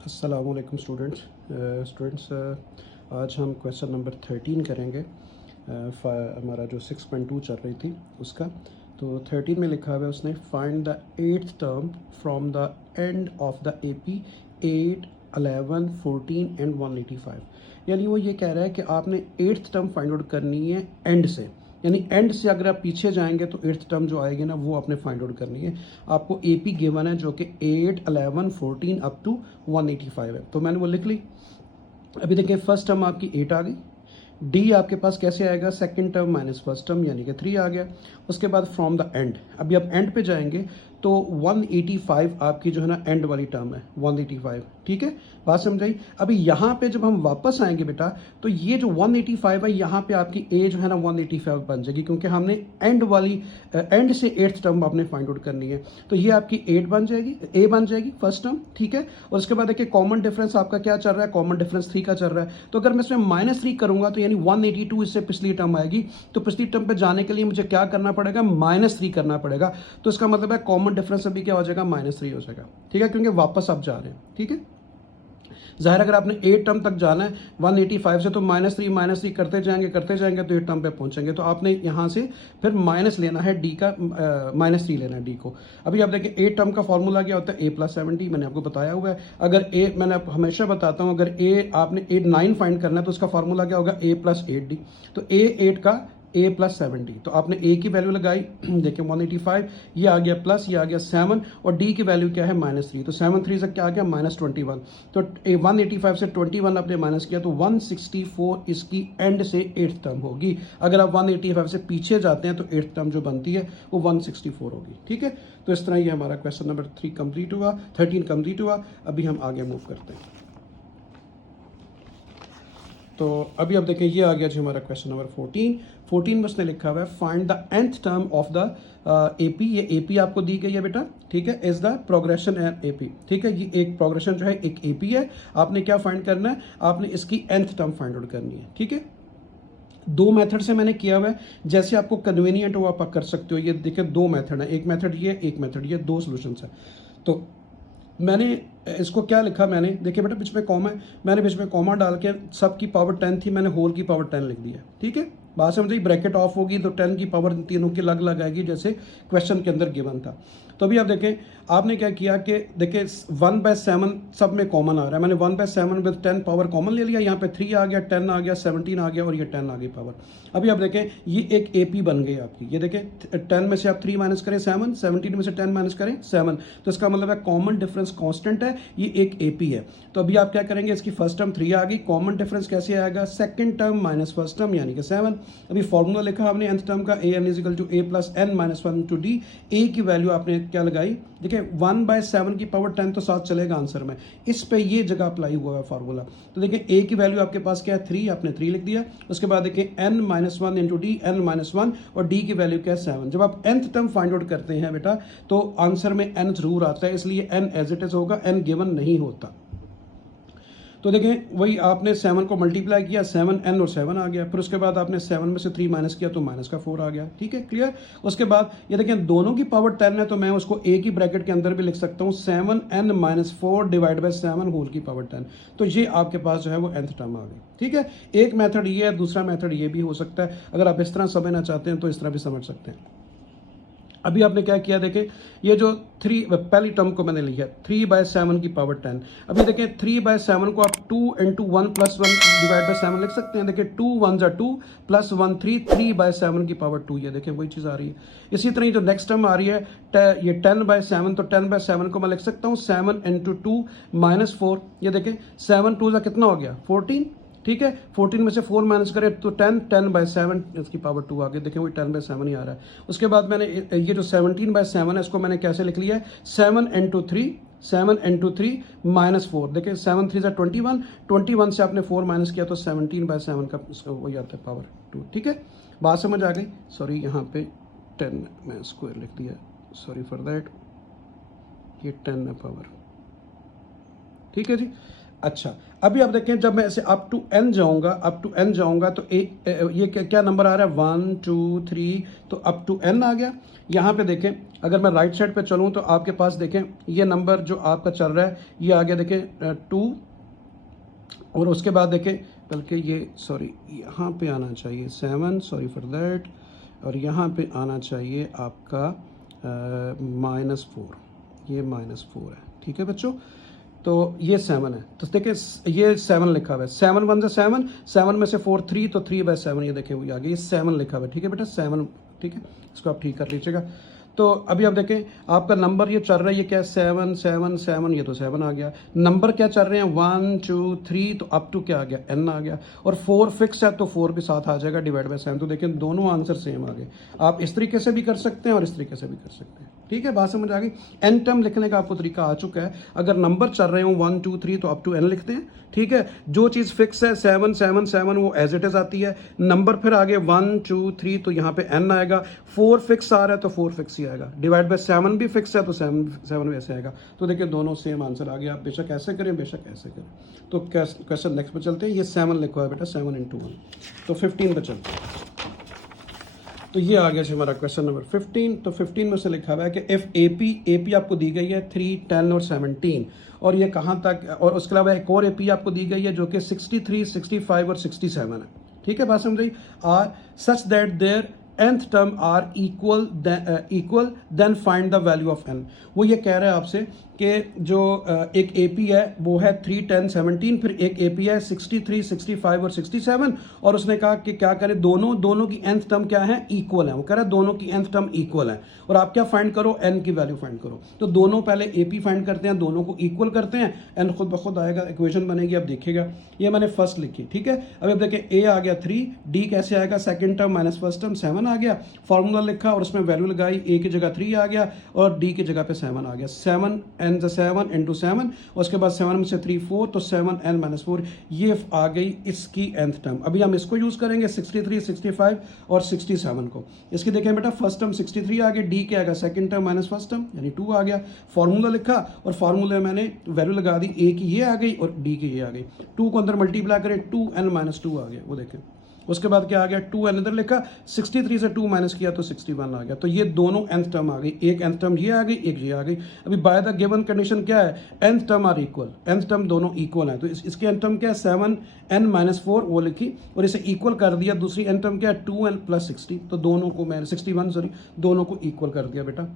अस्सलामुअलैकुम स्टूडेंट्स, आज हम क्वेश्चन नंबर 13 करेंगे। हमारा जो 6.2 चल रही थी उसका। तो 13 में लिखा हुआ है उसने find the eighth term from the end of the AP 8, 11, 14 and 185। यानी वो ये कह रहा है कि आपने एट्थ टर्म फाइंड आउट करनी है एंड से, यानी एंड से अगर आप पीछे जाएंगे तो एट्थ टर्म जो आएगी ना वो आपने फाइंड आउट करनी है। आपको AP गिवन है जो कि 8, 11, 14 अप टू 185 है, तो मैंने वो लिख ली। अभी देखिए फर्स्ट टर्म आपकी 8 आ गई। डी आपके पास कैसे आएगा, second term minus first term यानी कि 3 आ गया। उसके बाद फ्रॉम द एंड, अभी आप एंड पे जाएंगे तो 185 आपकी जो है ना एंड वाली टर्म है 185। ठीक है, बात समझाई। अभी यहाँ पे जब हम वापस आएंगे बेटा तो ये जो 185 है यहाँ पे आपकी ए जो है ना 185 बन जाएगी, क्योंकि हमने एंड वाली एंड से एट्थ टर्म आपने फाइंड आउट करनी है। तो ये आपकी 8 बन जाएगी, ए बन जाएगी फर्स्ट टर्म। ठीक है, और उसके बाद देखिए कॉमन डिफरेंस आपका क्या चल रहा है, कॉमन डिफरेंस 3 का चल रहा है। तो अगर मैं इसमें -3 करूंगा तो यानी 182 इससे पिछली टर्म आएगी। तो पिछली टर्म पे जाने के लिए मुझे क्या करना पड़ेगा, -3 करना पड़ेगा। तो इसका मतलब है कॉमन डिफरेंस अभी क्या हो जाएगा, -3 हो जाएगा। ठीक है, क्योंकि वापस आप जा रहे हैं। ठीक है, ज़ाहिर अगर आपने 8 टर्म तक जाना है 185 से तो -3 करते जाएंगे तो 8 टर्म पे पहुंचेंगे। तो आपने यहाँ से फिर माइनस लेना है डी का, -3 लेना है डी को। अभी आप देखिए 8 टर्म का फॉर्मूला क्या होता है, A+70, मैंने आपको बताया हुआ है। अगर ए, मैंने आपको हमेशा बताता हूँ, अगर ए आपने 9 फाइंड करना है तो उसका फॉर्मूला क्या होगा, A+8D। तो A 8 का A+70, तो आपने ए की वैल्यू लगाई देखिए 185, ये आ गया प्लस, ये आ गया 7, और डी की वैल्यू क्या है -3। तो 7 3 से क्या आ गया -21। तो 185 से 21 आपने माइनस किया तो 164 इसकी एंड से एट्थ टर्म होगी। अगर आप 185 से पीछे जाते हैं तो एट्थ टर्म जो बनती है वो 164 होगी। ठीक है, तो इस तरह ये हमारा क्वेश्चन नंबर 3 कंप्लीट हुआ, 13 कंप्लीट हुआ। अभी हम आगे मूव करते हैं। तो अभी आप देखें ये आ गया जी हमारा क्वेश्चन नंबर 14 में उसने लिखा हुआ है find the nth term of the AP। ये AP आपको दी गई है बेटा। ठीक है, is the progression and AP। ठीक है, ये एक प्रोग्रेशन जो है एक AP है। आपने क्या फाइंड करना है, आपने इसकी nth टर्म फाइंड आउट करनी है। ठीक है, दो मेथड से मैंने किया हुआ है, जैसे आपको कन्वीनियंट हो आप कर सकते हो। ये देखिए दो मेथड है, एक मेथड ये, एक मेथड ये, दो सोल्यूशन है। तो मैंने इसको क्या लिखा, मैंने देखिए बेटा बीच में कॉमा है, मैंने बीच में कॉमा डाल के सब की पावर 10 थी, मैंने होल की पावर 10 लिख दिया। ठीक है, बात समझ, ब्रैकेट ऑफ होगी तो 10 की पावर तीनों की अलग अलग आएगी जैसे क्वेश्चन के अंदर गिवन था। तो अभी आप देखें आपने क्या किया कि देखिए 1/7 सब में कॉमन आ रहा है। मैंने 1/7 विद 10 पावर कॉमन ले लिया, यहाँ पे 3 आ गया, 10 आ गया, 17 आ गया और ये 10 आ गई पावर। अभी आप देखें ये एक AP बन गई आपकी। ये देखें 10 में से आप 3 माइनस करें 7, 17 में से 10 माइनस करें 7। तो इसका मतलब है कॉमन डिफरेंस कांस्टेंट है, ये एक AP है। तो अभी आप क्या करेंगे, इसकी फर्स्ट टर्म 3 आ गई, कॉमन डिफरेंस कैसे आएगा, second term minus first term यानी कि 7। अभी फॉर्मूला लिखा हमने nth टर्म का, an equal to A+n-1 to d। a की वैल्यू आपने क्या लगाई, देखिए 1/7 की पावर 10 तो साथ चलेगा आंसर में, इस पे ये जगह अप्लाई हुआ है फार्मूला। तो देखिए a की वैल्यू आपके पास क्या है 3, आपने 3 लिख दिया। उसके बाद देखिए n-1 इंटू डी, n-1, और d की वैल्यू क्या है 7। जब आप nth टर्म फाइंड आउट करते हैं बेटा तो आंसर में n जरूर आता है, इसलिए n एज इट इज होगा, n गिवन नहीं होता। तो देखें वही आपने 7 को मल्टीप्लाई किया, 7n और 7 आ गया। फिर उसके बाद आपने 7 में से 3 माइनस किया तो माइनस का 4 आ गया। ठीक है, क्लियर। उसके बाद ये देखें दोनों की पावर 10 है तो मैं उसको एक ही ब्रैकेट के अंदर भी लिख सकता हूँ, 7n-4 डिवाइड बाई 7 होल की पावर 10। तो ये आपके पास जो है वो nth टर्म आ गई। ठीक है, एक मेथड ये है, दूसरा मेथड ये भी हो सकता है। अगर आप इस तरह समझना चाहते हैं तो इस तरह भी समझ सकते हैं। अभी आपने क्या किया, देखें ये जो 3 पहली टर्म को मैंने लिखा 3/7 की पावर 10। अभी देखें 3/7 को आप 2 इंटू 1 + 1 डिवाइड बाई 7 लिख सकते हैं। देखिए 2 1 = 2 + 1 3, 3/7 की पावर 2। ये देखें वही चीज़ आ रही है। इसी तरह जो नेक्स्ट टर्म आ रही है ये 10/7, तो 10/7 को मैं लिख सकता हूँ 7 इंटू 2 -4। ये देखें 7 2 का कितना हो गया 14। ठीक है, 14 में से 4 माइनस करें तो 10/7 इसकी पावर 2 आ गई। देखिए वही 10/7 ही आ रहा है। उसके बाद मैंने ये जो 17/7 है इसको मैंने कैसे लिख लिया है, 7 इंटू 3 -4। देखिए 7 3 = 21, 21 से आपने 4 माइनस किया तो 17/7 का वही आता है पावर 2। ठीक है, बात समझ आ गई। सॉरी यहाँ पे 10 मैं स्क्वायर लिख दिया, सॉरी फॉर दैट, ये 10 है पावर। ठीक है जी। अच्छा, अभी आप देखें जब मैं ऐसे अप टू एन जाऊंगा तो ये क्या नंबर आ रहा है 1 2 3, तो अप टू एन आ गया। यहाँ पे देखें अगर मैं राइट साइड पे चलूँ तो आपके पास देखें ये नंबर जो आपका चल रहा है ये आ गया, देखें 2, और उसके बाद देखें बल्कि ये सॉरी यहाँ पे आना चाहिए 7, सॉरी फॉर दैट, और यहाँ पे आना चाहिए आपका -4, ये -4 है, ठीक है बच्चों। तो ये 7 है, तो देखिए ये 7 लिखा हुआ है, 7 1 7, 7 में से 4 3, तो 3/7 ये देखें हुई आगे ये 7 लिखा हुआ है, ठीक है बेटा 7, ठीक है, इसको आप ठीक कर लीजिएगा। तो अभी आप देखें आपका नंबर ये चल रहा है, ये क्या है 7 7 7, ये तो 7 आ गया। नंबर क्या चल रहे हैं 1 2 3, तो अप टू क्या आ गया n आ गया, और 4 फिक्स है तो 4 भी साथ आ जाएगा डिवाइड बाय 7। तो देखें दोनों आंसर सेम आ गए। आप इस तरीके से भी कर सकते हैं और इस तरीके से भी कर सकते हैं, ठीक है, बात समझ आ गई। एन टर्म लिखने का आपको तरीका आ चुका है। अगर नंबर चल रहे हो 1 2 3 तो अप टू एन लिखते हैं, ठीक है। जो चीज़ फिक्स है 7 7 7 वो एज इट इज आती है। नंबर फिर आगे 1 2 3 तो यहाँ पे n आएगा। 4 फिक्स आ रहा है तो 4 फिक्स ही आएगा। डिवाइड बाय 7 भी फिक्स है तो 7 वैसे आएगा। तो देखिए दोनों सेम आंसर आ गया। आप बेशक ऐसे करें बेशक ऐसे करें। तो क्वेश्चन नेक्स्ट पे चलते हैं। ये 7 लिखा है बेटा, 7 × 1, तो 15 पे चलते हैं। तो ये आ गया जी हमारा क्वेश्चन नंबर 15। तो 15 में से लिखा हुआ है कि इफ एपी आपको दी गई है 3 10 और 17, और ये कहाँ तक, और उसके अलावा एक और एपी आपको दी गई है जो कि 63 65 और 67 है, ठीक है, बात समझ रही। Are such that their nth term are equal then find the value of n। वो ये कह रहा है आपसे कि जो एक एपी है वो है 3 10 17, फिर एक एपी है 63 65 और 67, और उसने कहा कि क्या करें, दोनों की nth टर्म क्या है, इक्वल है। वो कह रहा है दोनों की nth टर्म इक्वल है, और आप क्या फाइंड करो, n की वैल्यू फाइंड करो। तो दोनों पहले एपी फाइंड करते हैं, दोनों को इक्वल करते हैं, n खुद ब खुद आएगा, इक्वेशन बनेगी। अब देखिएगा ये मैंने फर्स्ट लिखी, ठीक है। अब देखिए a आ गया 3, d कैसे आएगा, second term minus first term 7 आ गया। फॉर्मूला लिखा और उसमें वैल्यू लगाई, a की जगह 3 आ गया और d की जगह पे 7 आ गया। 7 n 7 into 7, उसके बाद 7 में से 3 4, तो 7n - 4, ये आ गई इसकी nth टर्म। अभी हम इसको यूज करेंगे 63 65 और 67 को। इसकी देखें बेटा, फर्स्ट टर्म 63 आ गई, d क्या आएगा, second term minus first term यानी 2 आ गया। फॉर्मूला लिखा और फार्मूले में मैंने वैल्यू लगा दी, a की ये आ गई और d की ये आ गई। 2 को अंदर मल्टीप्लाई करें, 2n - 2 आ गया, वो देखें। उसके बाद क्या आ गया, 2n इधर लिखा, 63 से 2 माइनस किया तो 61 आ गया। तो ये दोनों nth टर्म आ गई, एक nth टर्म ये आ गई, एक ये आ गई। अभी बाय द गिवन कंडीशन क्या है, nth term are equal, nth term दोनों इक्वल है। तो इसकी nth टर्म क्या है, 7n - 4 वो लिखी और इसे इक्वल कर दिया। दूसरी nth टर्म क्या है, 2n + 60, तो दोनों को मैंने 61 सॉरी दोनों को इक्वल कर दिया बेटा।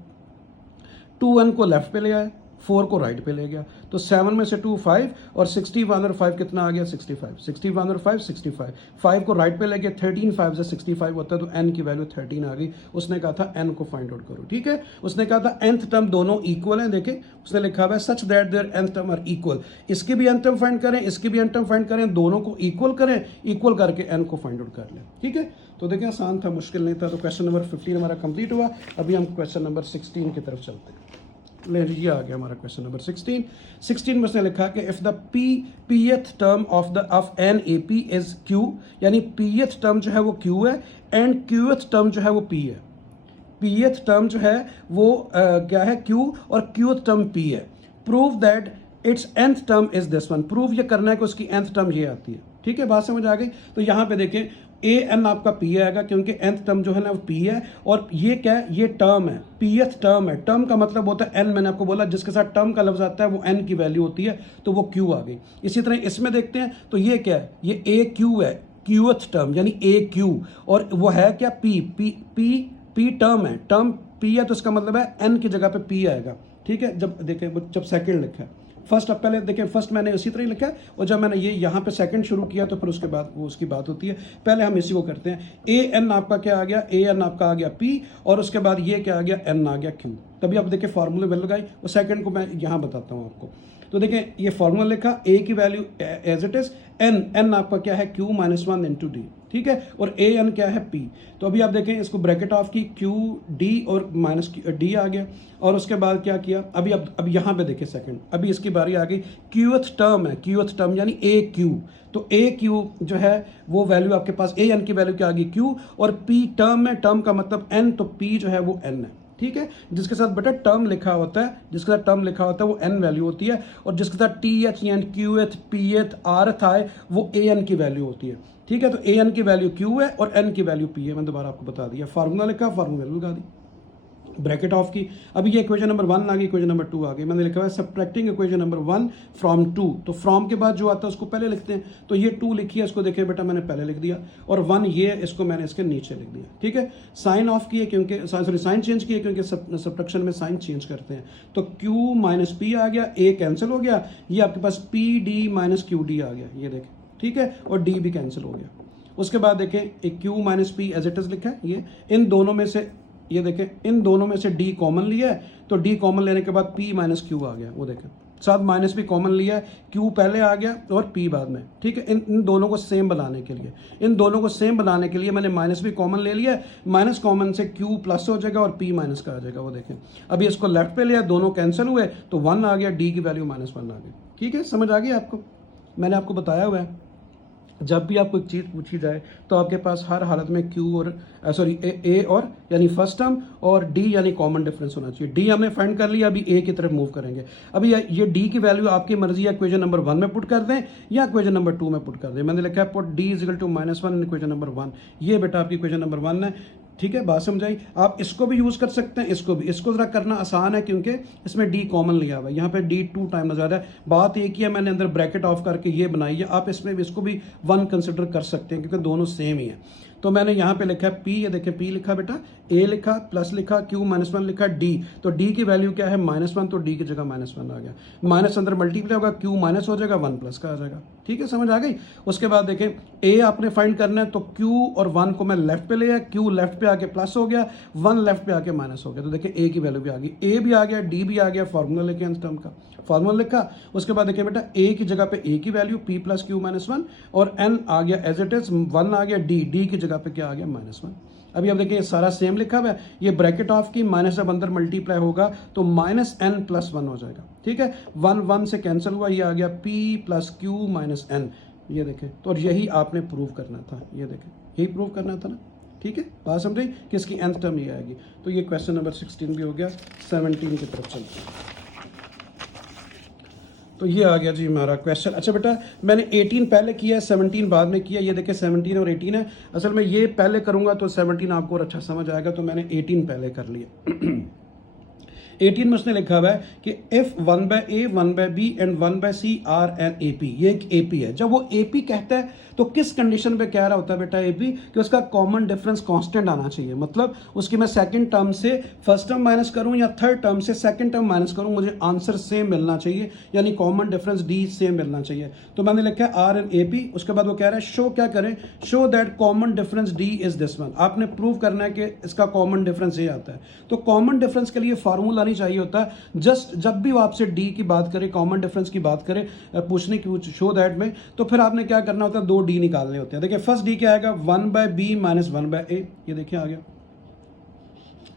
2n को लेफ्ट पे ले आए, 4 को राइट पे ले गया, तो 7 में से 2 5 और 61 और 5 कितना आ गया, 65। 61 और 5 65, 5 को राइट पे ले गया, 13 5 से 65 होता है, तो n की वैल्यू 13 आ गई। उसने कहा था n को फाइंड आउट करो, ठीक है। उसने कहा था nth टर्म दोनों इक्वल हैं, देखें उसने लिखा हुआ है such that their nth term are equal. इसकी भी nth टर्म फाइंड करें, इसकी भी nth टर्म फाइंड करें, दोनों को इक्वल करें, इक्वल करके n को फाइंड आउट कर लें, ठीक है। तो देखिए आसान था, मुश्किल नहीं था। तो क्वेश्चन नंबर 15 हमारा कंप्लीट हुआ। अभी हम क्वेश्चन नंबर 16 की तरफ चलते हैं। ये आ गया हमारा क्वेश्चन नंबर 16 में उसने लिखा कि if the pth term of an AP is q, यानी pth टर्म जो है वो q है एंड qth टर्म जो है वो p है। pth टर्म जो है वो क्या है, q, और qth टर्म p है। Prove that it's nth term is this one. Prove ये करना है कि उसकी nth टर्म ये आती है, ठीक है, बात समझ आ गई। तो यहाँ पे देखें an आपका p आएगा क्योंकि nth टर्म जो है ना वो p है, और ये क्या है, ये टर्म है, pth टर्म है। टर्म का मतलब होता है n, मैंने आपको बोला जिसके साथ टर्म का लफ्ज आता है वो n की वैल्यू होती है, तो वो q आ गई। इसी तरह इसमें देखते हैं, तो ये क्या है, ये aq है, qth टर्म यानी aq, और वो है क्या, p टर्म है, टर्म p है, तो इसका मतलब है n की जगह पे p आएगा, ठीक है। जब देखें जब सेकंड लिखा है, फर्स्ट अब पहले देखें, फर्स्ट मैंने इसी तरह ही लिखा है, और जब मैंने ये यहाँ पे सेकंड शुरू किया तो फिर उसके बाद वो उसकी बात होती है। पहले हम इसी को करते हैं। an आपका क्या आ गया, an आपका आ गया p, और उसके बाद ये क्या आ गया, n आ गया q। तभी आप देखिए फार्मूले में लगाई, और सेकंड को मैं यहाँ बताता हूँ आपको। तो देखें ये फार्मूला लिखा, a की value as it is, n आपका क्या है, q - 1 × d, ठीक है, और an क्या है, p। तो अभी आप देखें इसको ब्रैकेट ऑफ की, q d और माइनस d आ गया, और उसके बाद क्या किया, अब यहाँ पे देखिए सेकंड, अभी इसकी बारी आ गई, qth टर्म है, qth टर्म यानी aq। तो aq जो है वो वैल्यू आपके पास, an की वैल्यू क्या आ गई, q, और p टर्म है, टर्म का मतलब n, तो p जो है वो n है, ठीक है। जिसके साथ बेटा टर्म लिखा होता है, जिसके साथ टर्म लिखा होता है वो एन वैल्यू होती है, और जिसके साथ टी एच एन क्यू एथ पी एथ आर एथ आए वो ए एन की वैल्यू होती है, ठीक है। तो ए एन की वैल्यू क्यू है और एन की वैल्यू पी है। मैंने दोबारा आपको बता दिया, फार्मूला लिखा, फार्मूला वैल्यू लगा दी, ब्रैकेट ऑफ की। अभी ये इक्वेशन नंबर 1 आ गई, इक्वेशन नंबर 2 आ गई। मैंने लिखा है सब्ट्रैक्टिंग इक्वेशन नंबर 1 फ्रॉम 2, तो फ्रॉम के बाद जो आता है उसको पहले लिखते हैं। तो ये 2 लिखी है, इसको देखिए बेटा मैंने पहले लिख दिया, और 1 ये इसको मैंने इसके नीचे लिख दिया, ठीक है। साइन ऑफ किए क्योंकि सॉरी साइन चेंज किए क्योंकि सब्ट्रैक्शन में साइन चेंज करते हैं। तो Q माइनस P आ गया, A कैंसिल हो गया, ये आपके पास PD माइनस QD आ गया, ये देखें, ठीक है, और D भी कैंसिल हो गया। उसके बाद देखें एक Q minus P as it is लिखा है, ये इन दोनों में से, ये देखें इन दोनों में से D कॉमन लिया है, तो D कॉमन लेने के बाद P माइनस Q आ गया, वो देखें साथ माइनस भी कॉमन लिया है, Q पहले आ गया और P बाद में, ठीक है। इन दोनों को सेम बनाने के लिए, इन दोनों को सेम बनाने के लिए मैंने माइनस भी कॉमन ले लिया, माइनस कॉमन से Q प्लस हो जाएगा और P माइनस का आ जाएगा, वो देखें। अभी इसको लेफ्ट पे लिया, दोनों कैंसिल हुए तो 1 आ गया, D की वैल्यू -1 आ गई, ठीक है। समझ आ गई आपको? मैंने आपको बताया हुआ है जब भी आपको एक चीज़ पूछी जाए तो आपके पास हर हालत में Q और सॉरी ए और यानी फर्स्ट टर्म और D यानी कॉमन डिफरेंस होना चाहिए। D हमने फाइंड कर लिया, अभी A की तरफ मूव करेंगे। अभी ये D की वैल्यू आपकी मर्जी है, इक्वेशन नंबर 1 में पुट कर दें या इक्वेशन नंबर 2 में पुट कर दें। मैंने लिखा है put D is equal to -1 in equation number 1। ये बेटा आपकी इक्वेशन नंबर 1 है, ठीक है। बात समझाई? आप इसको भी यूज़ कर सकते हैं, इसको भी। इसको ज़रा करना आसान है क्योंकि इसमें D कॉमन लिया हुआ है, यहाँ पे D 2 टाइम नजर है। बात एक ही है, मैंने अंदर ब्रैकेट ऑफ करके ये बनाई है, आप इसमें भी इसको भी 1 कंसिडर कर सकते हैं क्योंकि दोनों सेम ही है। तो मैंने यहाँ पे लिखा है P, ये देखें P लिखा बेटा, A लिखा, प्लस लिखा, Q -1 लिखा, D। तो D की वैल्यू क्या है -1, तो D की जगह -1 आ गया। माइनस अंदर मल्टीप्लाई होगा, Q माइनस हो जाएगा, 1 प्लस का आ जाएगा, ठीक है। समझ आ गई? उसके बाद देखें A आपने फाइंड करना है, तो Q और 1 को मैं लेफ्ट पे ले आया, Q लेफ्ट पे आके प्लस हो गया, 1 लेफ्ट पे आके माइनस हो गया। तो देखिए A की वैल्यू भी आ गई, A भी आ गया, D भी आ गया, फार्मूला लेके अंत टर्म का फार्मूला लिखा। उसके बाद देखिए बेटा A की जगह पे A की वैल्यू P प्लस Q -1 और N आ गया एज इट इज, 1 आ गया, D की जगह पे क्या आ गया -1। अभी अब देखिए सारा सेम लिखा हुआ है, ये ब्रैकेट ऑफ की माइनस जब अंदर मल्टीप्लाई होगा तो -n+1 हो जाएगा, ठीक है। 1 से कैंसिल हुआ, ये आ गया P प्लस Q -n, ये देखें। तो और यही आपने प्रूव करना था, ये देखें यही प्रूव करना था ना, ठीक है। बात समझे कि इसकी nth टर्म ये आएगी। तो ये क्वेश्चन नंबर 16 भी हो गया। 17 की तरफ चलते हैं। तो ये आ गया जी हमारा क्वेश्चन। अच्छा बेटा मैंने 18 पहले किया है, 17 बाद में किया। ये देखिए 17 और 18 है। असल में ये पहले करूँगा तो 17 आपको और अच्छा समझ आएगा, तो मैंने 18 पहले कर लिया। 18 में उसने लिखा हुआ है कि if 1/a 1/b and 1/c are an AP, ये एक AP है। जब वो AP कहता है तो किस कंडीशन पे कह रहा होता है बेटा AP कि उसका कॉमन डिफरेंस कांस्टेंट आना चाहिए। मतलब उसकी मैं सेकंड टर्म से फर्स्ट टर्म माइनस करूं या थर्ड टर्म से सेकंड टर्म माइनस करूं, मुझे आंसर सेम मिलना चाहिए, यानी कॉमन डिफरेंस D सेम मिलना चाहिए। तो मैंने लिखा है आर एन AP। उसके बाद वो कह रहा है शो, क्या करें, show that common difference D is this one. आपने प्रूव करना है कि इसका कॉमन डिफरेंस ये आता है। तो कॉमन डिफरेंस के लिए फार्मूला नहीं चाहिए होता, जस्ट जब भी वो आपसे D की बात करे, कॉमन डिफरेंस की बात करे, पूछने की शो दैट में, तो फिर आपने क्या करना होता है, 2 D निकालने होते हैं। देखिए फर्स्ट D क्या आएगा, 1/b माइनस 1/a, ये देखिए आ गया,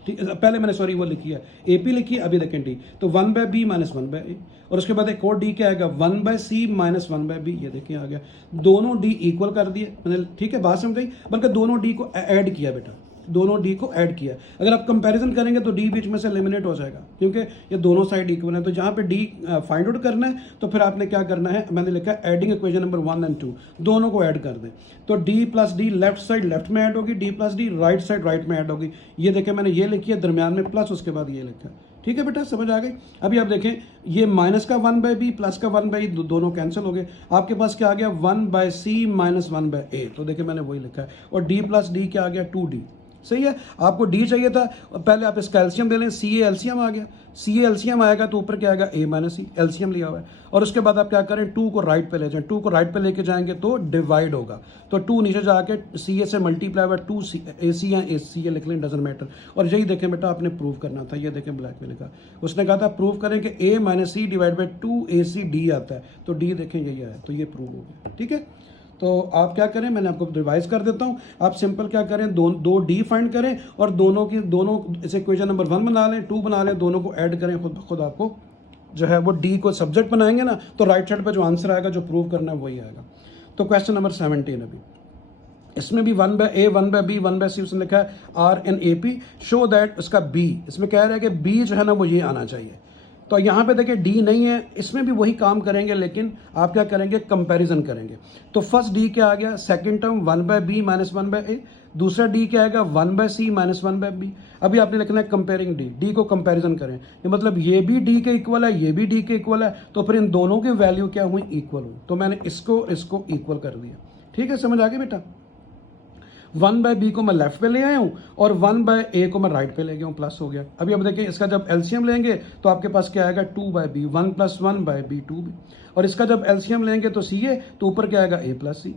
ठीक है। पहले मैंने सॉरी वो लिखी है AP लिखी है, अभी देखें D, तो 1/b माइनस 1/a। और उसके बाद एक और D क्या आएगा, 1/c माइनस 1/b, ये देखिए आ गया। दोनों D इक्वल कर दिए मैंने, ठीक है। बात समझ गई? बल्कि दोनों D को ऐड किया बेटा, दोनों D को ऐड किया। अगर आप कंपैरिजन करेंगे तो D बीच में से एलिमिनेट हो जाएगा क्योंकि ये दोनों साइड इक्वल है। तो जहाँ पे D फाइंड आउट करना है तो फिर आपने क्या करना है, मैंने लिखा है एडिंग इक्वेशन नंबर 1 एंड 2, दोनों को ऐड कर दें। तो D plus D left side left में ऐड होगी, D plus D right side right में ऐड होगी। ये देखें मैंने ये लिखी है, दरमियान में प्लस, उसके बाद ये लिखा है, ठीक है बेटा। समझ आ गई? अभी आप देखें ये माइनस का 1/b प्लस का 1/e दोनों कैंसिल हो गए। आपके पास क्या आ गया, 1/c माइनस 1/a। तो देखिए मैंने वही लिखा है। और D प्लस D क्या आ गया, 2D। सही है। आपको D चाहिए था, पहले आप इसका एलसीएम ले लें, CA एलसीएम आ गया, CA एलसीएम आएगा तो ऊपर क्या आएगा, A माइनस C, एलसीएम लिया हुआ है। और उसके बाद आप क्या करें, 2 को राइट पे ले जाएं, 2 को राइट पे लेके जाएंगे तो डिवाइड होगा। तो 2 नीचे जाके CA से मल्टीप्लाई हुआ, 2 AC या ACA लिख लें, डजंट मैटर। और यही देखें बेटा आपने प्रूव करना था, ये देखें ब्लैक में लिखा, उसने कहा था प्रूव करें कि A minus C divide by 2ACD आता है। तो D देखें यही आया, तो ये प्रूव हो गया, ठीक है। तो आप क्या करें, मैंने आपको रिवाइज कर देता हूं। आप सिंपल क्या करें, दो D फाइंड करें और दोनों इसे इक्वेशन नंबर 1 बना लें, 2 बना लें, दोनों को ऐड करें, खुद आपको जो है वो D को सब्जेक्ट बनाएंगे ना, तो राइट साइड पर जो आंसर आएगा, जो प्रूव करना है वही आएगा। तो क्वेश्चन नंबर 17 अभी इसमें भी 1/a 1/b 1/c उसने लिखा है are in A P, show that उसका b, इसमें कह रहा है कि b जो है ना वो ये आना चाहिए। तो यहाँ पे देखिए d नहीं है, इसमें भी वही काम करेंगे, लेकिन आप क्या करेंगे, कंपैरिजन करेंगे। तो फर्स्ट d क्या आ गया, second term 1/b minus 1/a, दूसरा d क्या आएगा 1/c माइनस 1/b। अभी आपने लिखना है कंपेयरिंग d को कंपैरिजन करें, ये मतलब ये भी d के इक्वल है, ये भी d के इक्वल है, तो फिर इन दोनों की वैल्यू क्या हुई, इक्वल हुई। तो मैंने इसको इक्वल कर दिया। ठीक है, समझ आ गई बेटा। 1/b को मैं लेफ्ट पे ले आया हूँ और 1/a को मैं राइट पे ले गया हूँ, प्लस हो गया। अभी अब देखिए इसका जब एलसीएम लेंगे तो आपके पास क्या आएगा 2/b, 1 + 1/b 2b, और इसका जब एलसीएम लेंगे तो सी ए, तो ऊपर क्या आएगा a + c।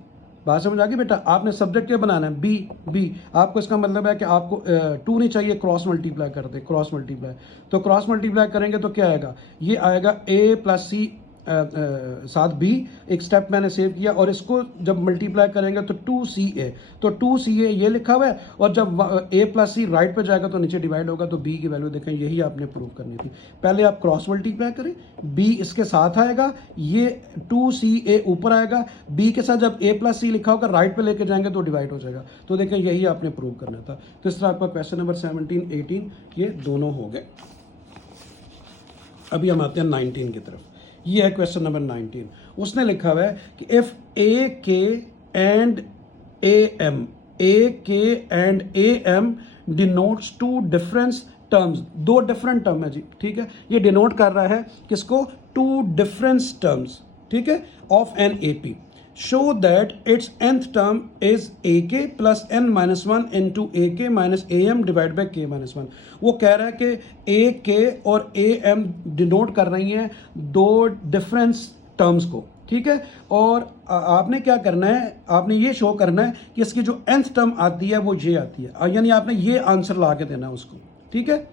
बात समझ आ गई बेटा। आपने सब्जेक्ट क्या बनाना है, b। आपको इसका मतलब है कि आपको 2 नहीं चाहिए, क्रॉस मल्टीप्लाई कर दे, क्रॉस मल्टीप्लाई। तो क्रॉस मल्टीप्लाई करेंगे तो क्या आएगा, ये आएगा a + c साथ b, एक स्टेप मैंने सेव किया, और इसको जब मल्टीप्लाई करेंगे तो 2ca, तो 2ca ये लिखा हुआ है, और जब a + c राइट पे जाएगा तो नीचे डिवाइड होगा, तो b की वैल्यू देखें, यही आपने प्रूव करनी थी। पहले आप क्रॉस मल्टीप्लाई करें, b इसके साथ आएगा, ये 2ca ऊपर आएगा, b के साथ जब a + c लिखा होगा राइट पे लेके जाएंगे तो डिवाइड हो जाएगा। तो देखें यही आपने प्रूव करना था। तो इस तरह आपका क्वेश्चन नंबर 17, 18 ये दोनों हो गए। अभी हम आते हैं 19 की तरफ। ये है क्वेश्चन नंबर 19। उसने लिखा हुआ है कि if a k and a m denotes 2 difference terms, 2 different term है जी, ठीक है, ये डिनोट कर रहा है किसको, 2 डिफरेंस टर्म्स, ठीक है, of an A P, show that it's nth term is a k plus n minus 1 into a k minus a m divide by k minus 1। वो कह रहा है कि ए के और ए एम डिनोट कर रही हैं 2 डिफरेंस टर्म्स को, ठीक है, और आपने क्या करना है, आपने ये शो करना है कि इसकी जो nth टर्म आती है वो ये आती है, यानी आपने ये आंसर ला के देना है उसको, ठीक है।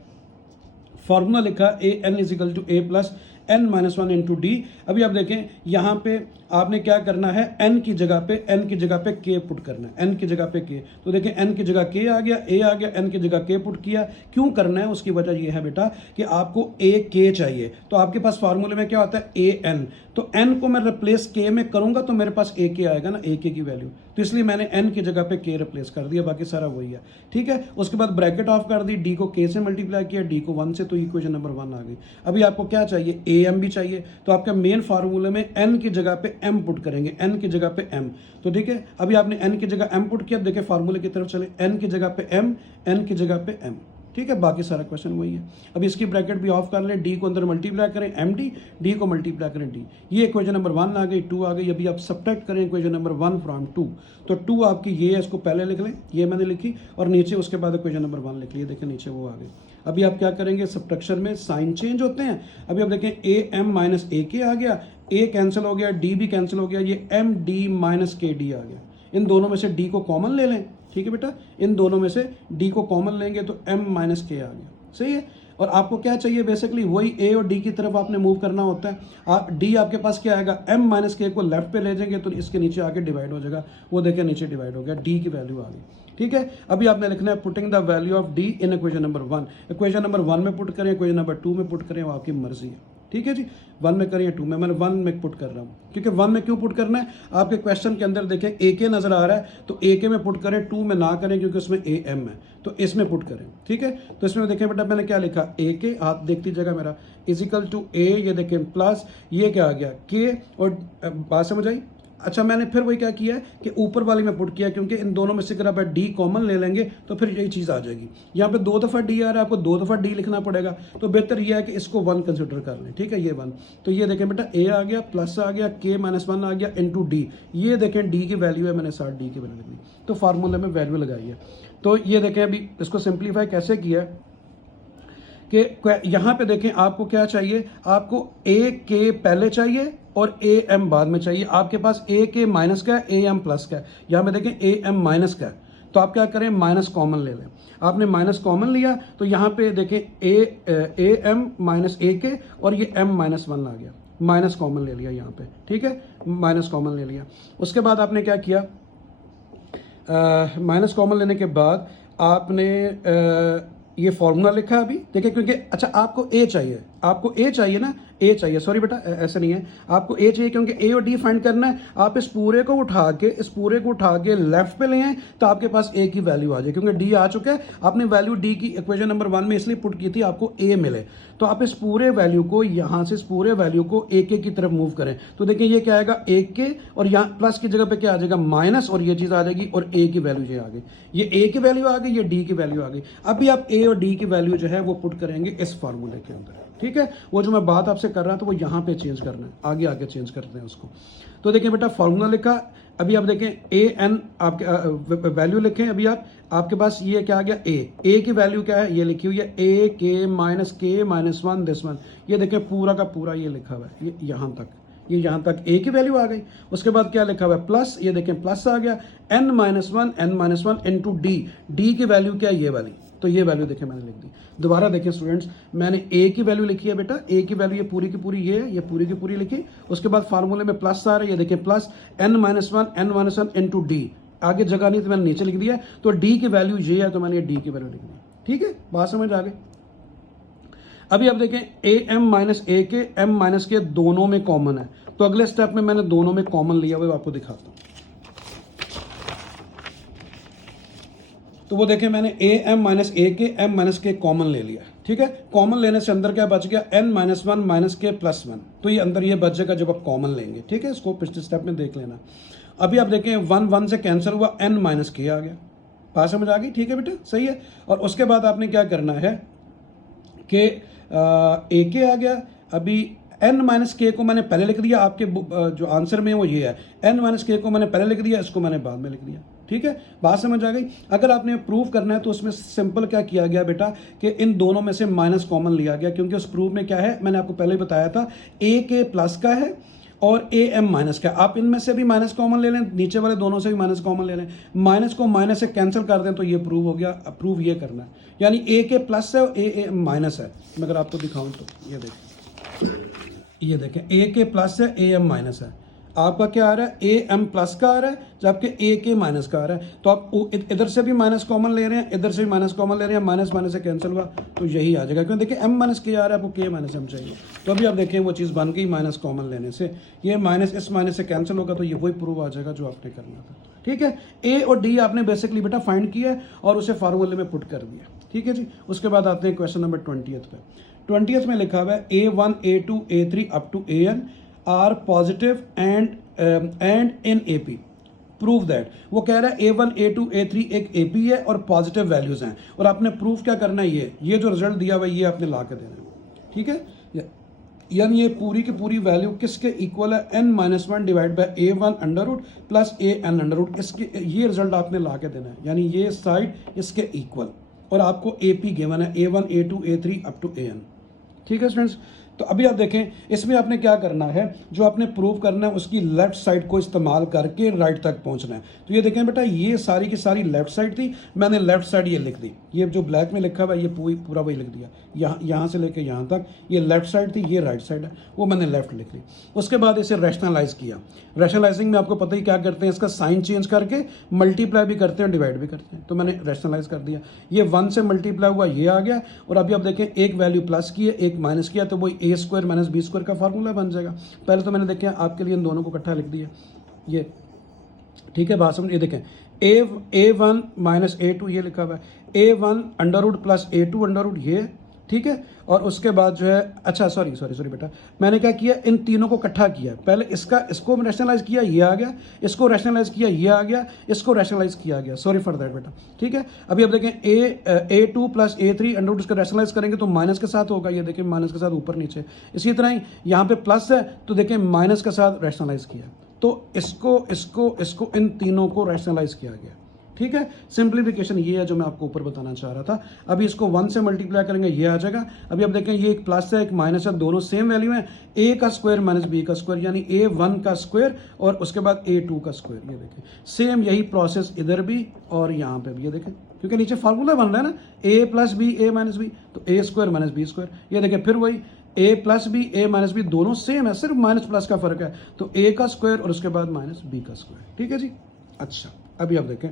फॉर्मूला लिखा A N is equal to A plus n minus 1 into D. अभी आप देखें यहाँ पे आपने क्या करना है, n की जगह पे k पुट करना है, n की जगह पे k। तो देखें n की जगह k आ गया, a आ गया, n की जगह k पुट किया। क्यों करना है, उसकी वजह यह है बेटा कि आपको a k चाहिए, तो आपके पास फार्मूले में क्या होता है a n, तो n को मैं रिप्लेस k में करूंगा तो मेरे पास a k आएगा ना, a k की वैल्यू, तो इसलिए मैंने n की जगह पे k रिप्लेस कर दिया, बाकी सारा वही है, ठीक है। उसके बाद ब्रैकेट ऑफ कर दी, d को k से मल्टीप्लाई किया, d को 1 से, तो इक्वेशन नंबर 1 आ गई। अभी आपको क्या चाहिए, a m भी चाहिए, तो आपके मेन फार्मूले में n की जगह पे m पुट करेंगे, n की जगह पे m, तो ठीक है। अभी आपने n की जगह m पुट किया, देखिए फार्मूले की तरफ चले, n की जगह पे m, n की जगह पे m, ठीक है, बाकी सारा क्वेश्चन वही है। अभी इसकी ब्रैकेट भी ऑफ कर लें, डी को अंदर मल्टीप्लाई करें md, डी को मल्टीप्लाई करें डी, ये इक्वेशन नंबर 1 आ गई, 2 आ गई। अभी आप सब्ट्रैक्ट करें इक्वेशन नंबर 1 फ्रॉम 2, तो 2 आपकी ये है, इसको पहले लिख लें, ये मैंने लिखी, और नीचे उसके बाद इक्वेशन नंबर 1 लिख लिए, देखिए नीचे वो आ गई। अभी आप क्या करेंगे, सब्ट्रैक्शन में साइन चेंज होते हैं। अभी आप देखें ए एम माइनस ए के आ गया, ए कैंसिल हो गया, डी भी कैंसिल हो गया, ये एम डी माइनस के डी आ गया। इन दोनों में से डी को कॉमन ले लें, ठीक है बेटा, इन दोनों में से डी को कॉमन लेंगे तो एम माइनस के आ गया, सही है। और आपको क्या चाहिए, बेसिकली वही ए और डी की तरफ आपने मूव करना होता है। आप डी आपके पास क्या आएगा, एम माइनस के को लेफ्ट पे ले जाएंगे तो इसके नीचे आके डिवाइड हो जाएगा, वो देखिए नीचे डिवाइड हो गया, डी की वैल्यू आ गई, ठीक है। अभी आपने लिखना है putting the value of D in equation number 1, equation number 1 में पुट करें, इक्वेशन नंबर 2 में पुट करें, वो आपकी मर्जी है, ठीक है जी। 1 में करें या 2 में, मैंने 1 में पुट कर रहा हूँ, क्योंकि 1 में क्यों पुट करना है, आपके क्वेश्चन के अंदर देखें ए के नजर आ रहा है, तो ए के में पुट करें, 2 में ना करें क्योंकि उसमें ए एम है, तो इसमें पुट करें, ठीक है। तो इसमें देखें बेटा मैंने क्या लिखा, ए के, आप देखती जगह मेरा इजिकल टू ए, ये देखें प्लस, ये क्या आ गया के, और बात समझ आई। अच्छा, मैंने फिर वही क्या किया है कि ऊपर वाली में पुट किया, क्योंकि इन दोनों में से अगर आप डी कॉमन ले लेंगे तो फिर यही चीज़ आ जाएगी। यहाँ पे 2 दफ़ा डी आ रहा है, आपको 2 दफ़ा डी लिखना पड़ेगा, तो बेहतर यह है कि इसको 1 कंसिडर कर लें, ठीक है, ये 1। तो ये देखें बेटा ए आ गया, प्लस आ गया, के माइनस 1 आ गया इंटू डी, ये देखें डी की वैल्यू है, मैंने 60 डी की वैल्यू लिखी, तो फार्मूले में वैल्यू लगाई है। तो ये देखें अभी इसको सिंप्लीफाई कैसे किया है कि यहाँ पे देखें आपको क्या चाहिए, आपको ए के पहले चाहिए और ए एम बाद में चाहिए। आपके पास ए के माइनस का है, ए एम प्लस का है, यहाँ पे देखें ए एम माइनस का है, तो आप क्या करें, माइनस कॉमन ले लें। आपने माइनस कॉमन लिया तो यहाँ पे देखें ए एम माइनस ए के, और ये एम माइनस 1 आ गया, माइनस कॉमन ले लिया यहाँ पे, ठीक है, माइनस कॉमन ले लिया। उसके बाद आपने क्या किया, माइनस कॉमन लेने के बाद आपने ये फॉर्मूला लिखा अभी, देखिए, क्योंकि अच्छा आपको ए चाहिए, आपको ए चाहिए ना, ए चाहिए, सॉरी बेटा ऐसा नहीं है, आपको ए चाहिए क्योंकि ए और डी फाइंड करना है। आप इस पूरे को उठा के लेफ्ट पे ले आए तो आपके पास ए की वैल्यू आ जाए, क्योंकि डी आ चुका है, आपने वैल्यू डी की इक्वेशन नंबर 1 में इसलिए पुट की थी आपको ए मिले। तो आप इस पूरे वैल्यू को यहाँ से इस पूरे वैल्यू को ए के की तरफ मूव करें तो देखिए ये क्या आएगा ए के, और यहाँ प्लस की जगह पे क्या आ जाएगा माइनस, और ये चीज़ आ जाएगी और ए की वैल्यू ये आ गई, ये ए की वैल्यू आ गई, ये डी की वैल्यू आ गई। अभी आप ए और डी की वैल्यू जो है वो पुट करेंगे इस फार्मूले के अंदर, ठीक है। वो जो मैं बात आपसे कर रहा था वो यहाँ पे चेंज करना है, आगे आगे चेंज करते हैं उसको। तो देखिए बेटा फार्मूला लिखा, अभी आप देखें ए एन आपके वैल्यू लिखें, अभी आपके पास ये क्या आ गया ए की वैल्यू क्या है ये लिखी हुई है ए k minus one this one, ये देखें पूरा का पूरा ये लिखा हुआ है, ये यहाँ तक ए की वैल्यू आ गई। उसके बाद क्या लिखा हुआ है प्लस, ये देखें प्लस आ गया n minus one into D की वैल्यू क्या है ये वाली, तो ये वैल्यू देखें मैंने लिख दी। दोबारा देखें स्टूडेंट्स, मैंने ए की वैल्यू लिखी है बेटा, ए की वैल्यू ये पूरी की पूरी ये है, ये पूरी की पूरी लिखी। उसके बाद फार्मूले में प्लस आ रहा है, ये देखें plus n minus one into D, आगे जगह नहीं तो मैंने नीचे लिख दिया, तो डी की वैल्यू ये है तो मैंने ये डी की वैल्यू लिख दी, ठीक है, बात समझ आ गई। अभी आप देखें ए एम माइनस ए के एम माइनस के दोनों में कॉमन है, तो अगले स्टेप में मैंने दोनों में कॉमन लिया हुआ आपको दिखाता हूँ। तो वो देखें मैंने ए एम माइनस ए के एम माइनस के कॉमन ले लिया, ठीक है। कॉमन लेने से अंदर क्या बच गया एन माइनस वन माइनस के प्लस वन, तो ये अंदर ये बच जाएगा जब आप कॉमन लेंगे, ठीक है। इसको पिछले स्टेप में देख लेना। अभी आप देखें वन से कैंसिल हुआ, एन माइनस के आ गया, बात समझ आ गई, ठीक है बेटा, सही है। और उसके बाद आपने क्या करना है कि ए के आ गया, अभी एन माइनस के को मैंने पहले लिख दिया, आपके जो आंसर में है वो ये है, एन माइनस के को मैंने पहले लिख दिया, इसको मैंने बाद में लिख दिया, ठीक है, बात समझ आ गई। अगर आपने प्रूफ करना है तो उसमें सिंपल क्या किया गया बेटा कि इन दोनों में से माइनस कॉमन लिया गया, क्योंकि उस प्रूफ में क्या है मैंने आपको पहले ही बताया था, ए के प्लस का है और ए एम माइनस का। आप इनमें से भी माइनस कॉमन ले लें, नीचे वाले दोनों से भी माइनस कॉमन ले लें, माइनस को माइनस से कैंसिल कर दें तो ये प्रूव हो गया। प्रूव ये करना है, यानी ए के प्लस है और ए एम माइनस है। मैं अगर आपको दिखाऊं तो ये देखें ए के प्लस है ए एम माइनस है, आपका क्या आ रहा है ए एम प्लस का आ रहा है जबकि ए के माइनस का आ रहा है। तो आप इधर से भी माइनस कॉमन ले रहे हैं, इधर से भी माइनस कॉमन ले रहे हैं, माइनस माइनस से कैंसिल हुआ तो यही आ जाएगा, क्योंकि देखिए एम माइनस के आ रहा है, आपको के माइनस एम चाहिए। तो अभी आप देखें वो चीज़ बन गई, माइनस कॉमन लेने से ये माइनस इस माइनस से कैंसिल होगा तो ये वही प्रूव आ जाएगा जो आपने करना था, ठीक है। ए और डी आपने बेसिकली बेटा फाइंड किया है और उसे फार्मूले में पुट कर दिया, ठीक है जी। उसके बाद आते हैं क्वेश्चन नंबर 20th पे। 20th में लिखा हुआ है A1 A2 A3 up to AN are positive and in AP, prove that. वो कह रहा है A1 A2 A3 एक AP है और पॉजिटिव वैल्यूज हैं, और आपने प्रूफ क्या करना है, ये जो रिजल्ट दिया हुआ है ये आपने ला के देना है, ठीक है। यानी ये पूरी की पूरी वैल्यू किसके इक्वल है, n minus one divide by A1 under root plus AN under root, इसके ये रिजल्ट आपने ला के देना है, यानी ये साइड इसके इक्वल, और आपको AP गिवन है A1 A2 A3 up to AN, ठीक है स्टूडेंट्स। तो अभी आप देखें इसमें आपने क्या करना है, जो आपने प्रूव करना है उसकी लेफ्ट साइड को इस्तेमाल करके राइट तक पहुंचना है। तो ये देखें बेटा ये सारी की सारी लेफ्ट साइड थी, मैंने लेफ्ट साइड ये लिख दी, ये जो ब्लैक में लिखा हुआ है ये पूरा वही लिख दिया, यहाँ से लेके यहाँ तक ये लेफ्ट साइड थी, ये राइट साइड है, वो मैंने लेफ्ट लिख ली। उसके बाद इसे रैशनलाइज किया। रैशनलाइजिंग में आपको पता ही क्या करते हैं, इसका साइन चेंज करके मल्टीप्लाई भी करते हैं डिवाइड भी करते हैं, तो मैंने रैशनलाइज कर दिया। ये 1 से मल्टीप्लाई हुआ ये आ गया, और अभी आप देखें एक वैल्यू प्लस की है एक माइनस किया, तो वही ए स्क्वायर माइनस बी स्क्वायर का फार्मूला बन जाएगा। पहले तो मैंने देखें आपके लिए इन दोनों को इकट्ठा लिख दिया ये, ठीक है, बात समझ। ये देखें A1 माइनस A2 ये लिखा हुआ है, A1 under root plus A2 under root ये, ठीक है। और उसके बाद जो है अच्छा सॉरी बेटा, मैंने क्या किया इन तीनों को इकट्ठा किया, पहले इसको रैशनलाइज किया ये आ गया, इसको रैशनलाइज किया ये आ गया, इसको रैशनलाइज किया गया, सॉरी फॉर दैट बेटा, ठीक है। अभी आप देखें A2 plus A3 under root, इसका रैशनलाइज करेंगे तो माइनस के साथ होगा, ये देखें माइनस के साथ ऊपर नीचे। इसी तरह ही यहाँ पे प्लस है तो देखें माइनस के साथ रैशनलाइज किया, तो इसको इन तीनों को रैशनलाइज किया गया, ठीक है। सिंप्लीफिकेशन ये है जो मैं आपको ऊपर बताना चाह रहा था। अभी इसको 1 से मल्टीप्लाई करेंगे ये आ जाएगा। अभी आप देखें ये एक प्लस है एक माइनस है, दोनों सेम वैल्यू है, ए का स्क्वायर माइनस बी का स्क्वायर, यानी A1 का स्क्वायर और उसके बाद A2 का स्क्वायर। ये देखें सेम यही प्रोसेस इधर भी और यहाँ पे भी, ये देखें क्योंकि नीचे फार्मूला बन रहा है ना, ए प्लस बी ए माइनस बी, तो ए स्क्वायर माइनस बी स्क्वायर। ये देखें फिर वही ए प्लस बी ए माइनस बी दोनों सेम है, सिर्फ माइनस प्लस का फर्क है, तो ए का स्क्वायर और उसके बाद माइनस बी का स्क्वायर, ठीक है जी। अच्छा अभी आप देखें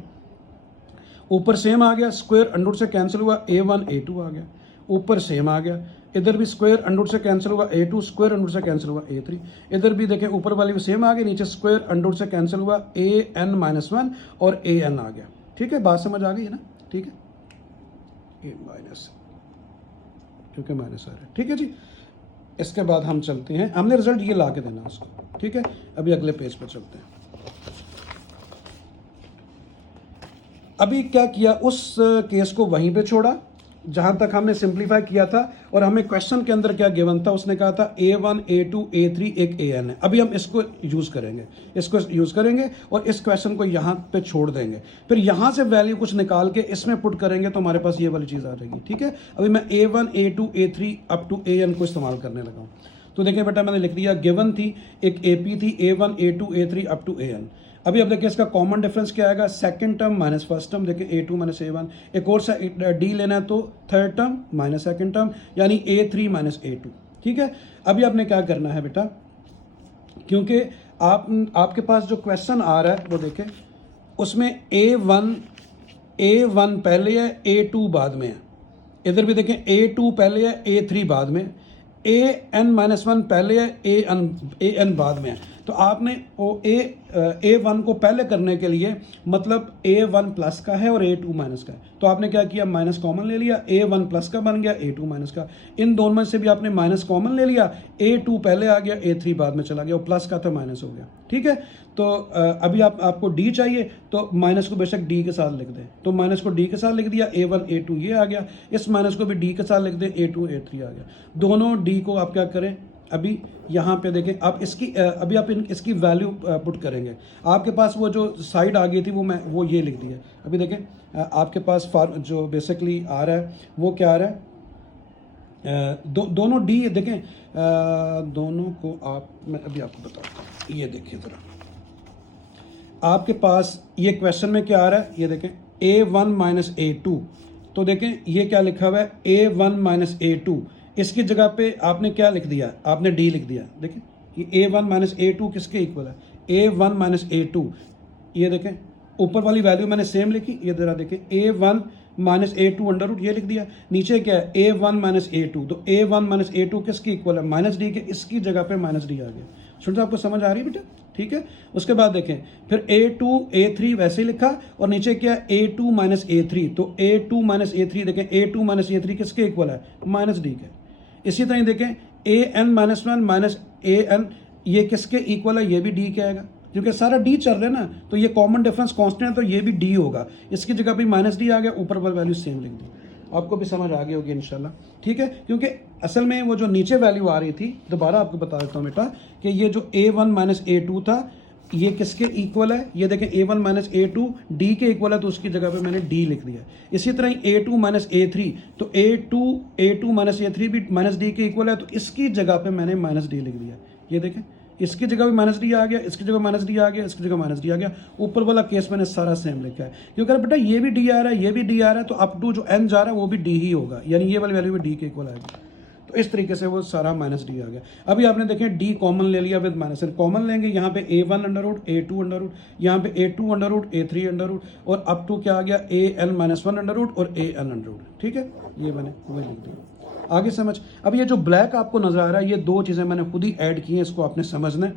ऊपर सेम आ गया, स्क्वायर अंडर से कैंसिल हुआ, A1 A2 आ गया, ऊपर सेम आ गया, इधर भी स्क्वायर अंडर रूट से कैंसिल हुआ A2, स्क्वायर अंडर रूट से कैंसिल हुआ A3। इधर भी देखें ऊपर वाली भी सेम आ गई, नीचे स्क्वायर अंडर रूट से कैंसिल हुआ AN-1 और AN आ गया। ठीक है, बात समझ आ गई है ना? ठीक है, A माइनस, क्योंकि माइनस आ रहा है। ठीक है जी, इसके बाद हम चलते हैं, हमने रिजल्ट ये ला के देना उसको। ठीक है, अभी अगले पेज पर चलते हैं। अभी क्या किया, उस केस को वहीं पे छोड़ा जहां तक हमने सिंप्लीफाई किया था, और हमें क्वेश्चन के अंदर क्या गिवन था, उसने कहा था A1 A2 A3 एक AN है। अभी हम इसको यूज़ करेंगे और इस क्वेश्चन को यहाँ पे छोड़ देंगे, फिर यहाँ से वैल्यू कुछ निकाल के इसमें पुट करेंगे तो हमारे पास ये वाली चीज़ आ जाएगी। ठीक है, अभी मैं A1 A2 A3 up to AN को इस्तेमाल करने लगा हूँ। तो देखिए बेटा, मैंने लिख दिया, गिवन थी एक AP थी A1 A2 A3 up to AN। अभी अब देखिए इसका कॉमन डिफरेंस क्या आएगा, second term minus first term. देखिए A2 माइनस A1, एक और सा D लेना है तो third term minus second term, यानी A3 माइनस A2। ठीक है, अभी आपने क्या करना है बेटा, क्योंकि आपके पास जो क्वेश्चन आ रहा है वो देखें, उसमें A1 पहले है, A2 बाद में है। इधर भी देखें A2 पहले है, A3 बाद में, AN-1 पहले है, AN बाद में है। तो आपने वो A1 को पहले करने के लिए, मतलब A1 प्लस का है और A2 माइनस का है, तो आपने क्या किया, माइनस कॉमन ले लिया, A1 प्लस का बन गया, A2 माइनस का। इन दोनों में से भी आपने माइनस कॉमन ले लिया, A2 पहले आ गया, A3 बाद में चला गया, और प्लस का था माइनस हो गया। ठीक है, तो अभी आपको D चाहिए, तो माइनस को बेशक D के साथ लिख दें, तो माइनस को D के साथ लिख दिया, A1 A2 ये आ गया, इस माइनस को भी D के साथ लिख दें, A2 A3 आ गया। दोनों D को आप क्या करें, अभी यहाँ पे देखें, आप इसकी अभी आप इसकी वैल्यू पुट करेंगे। आपके पास वो जो साइड आ गई थी वो ये लिख दी है। अभी देखें आपके पास जो बेसिकली आ रहा है वो क्या आ रहा है, दोनों D देखें, दोनों को मैं अभी आपको बताता हूँ। ये देखिए ज़रा, आपके पास ये क्वेश्चन में क्या आ रहा है, ये देखें A1 माइनस A2, तो देखें ये क्या लिखा हुआ है, A1 माइनस A2, इसकी जगह पे आपने क्या लिख दिया, आपने D लिख दिया। देखें ये A1 माइनस A2 किसके इक्वल है, A1 माइनस A2। ये देखें ऊपर वाली वैल्यू मैंने सेम लिखी, ये जरा देखें A1 minus A2 under root ये लिख दिया, नीचे क्या है A1 माइनस A2, तो A1 माइनस A2 किसकी इक्वल है, माइनस D के, इसकी जगह पे माइनस D आ गया। सुनते आपको समझ आ रही है बेटा? ठीक है, उसके बाद देखें फिर A2 A3 वैसे ही लिखा, और नीचे क्या A2 माइनस A3, तो A2 माइनस A3 देखें, A2 माइनस A3 किसके इक्वल है, माइनस D के। इसी तरह देखें AN-1 माइनस AN ये किसके इक्वल है, ये भी D के आएगा, क्योंकि सारा D चल रहा है ना, तो ये कॉमन डिफरेंस कांस्टेंट है, तो ये भी D होगा, इसकी जगह भी माइनस D आ गया, ऊपर वाली वैल्यू सेम लिख दी। आपको भी समझ आ गई होगी इंशाल्लाह। ठीक है, क्योंकि असल में वो जो नीचे वैल्यू आ रही थी, दोबारा आपको बता देता हूँ बेटा, कि ये जो A1 माइनस A2 था ये किसके इक्वल है, ये देखें A1 माइनस A2 D के इक्वल है, तो उसकी जगह पे मैंने D लिख दिया। इसी तरह A2 माइनस A3, तो A2 माइनस A3 भी माइनस D के इक्वल है, तो इसकी जगह पे मैंने माइनस D लिख दिया। ये देखें इसकी जगह भी माइनस D आ गया, इसकी जगह माइनस D आ गया, इसकी जगह माइनस D आ गया, ऊपर वाला केस मैंने सारा सेम लिखा है, क्योंकि अगर बेटा ये भी D आ रहा है, ये भी D आ रहा है, तो अप टू जो n जा रहा है वो भी D ही होगा, यानी ये वाली वैल्यू भी D के इक्वल आएगी। तो इस तरीके से वो सारा माइनस D आ गया। अभी आपने देखें D कॉमन ले लिया विद माइनस, कॉमन लेंगे, यहाँ पे A1 under root A2 under root, यहाँ पे A2 under root A3 under root, और अप टू क्या आ गया AN-1 अंडर रूट और AN अंडर रूट। ठीक है, ये मैंने वही लिख दिया, आगे समझ। अब ये जो ब्लैक आपको नजर आ रहा है, ये दो चीज़ें मैंने खुद ही ऐड की हैं, इसको आपने समझना है।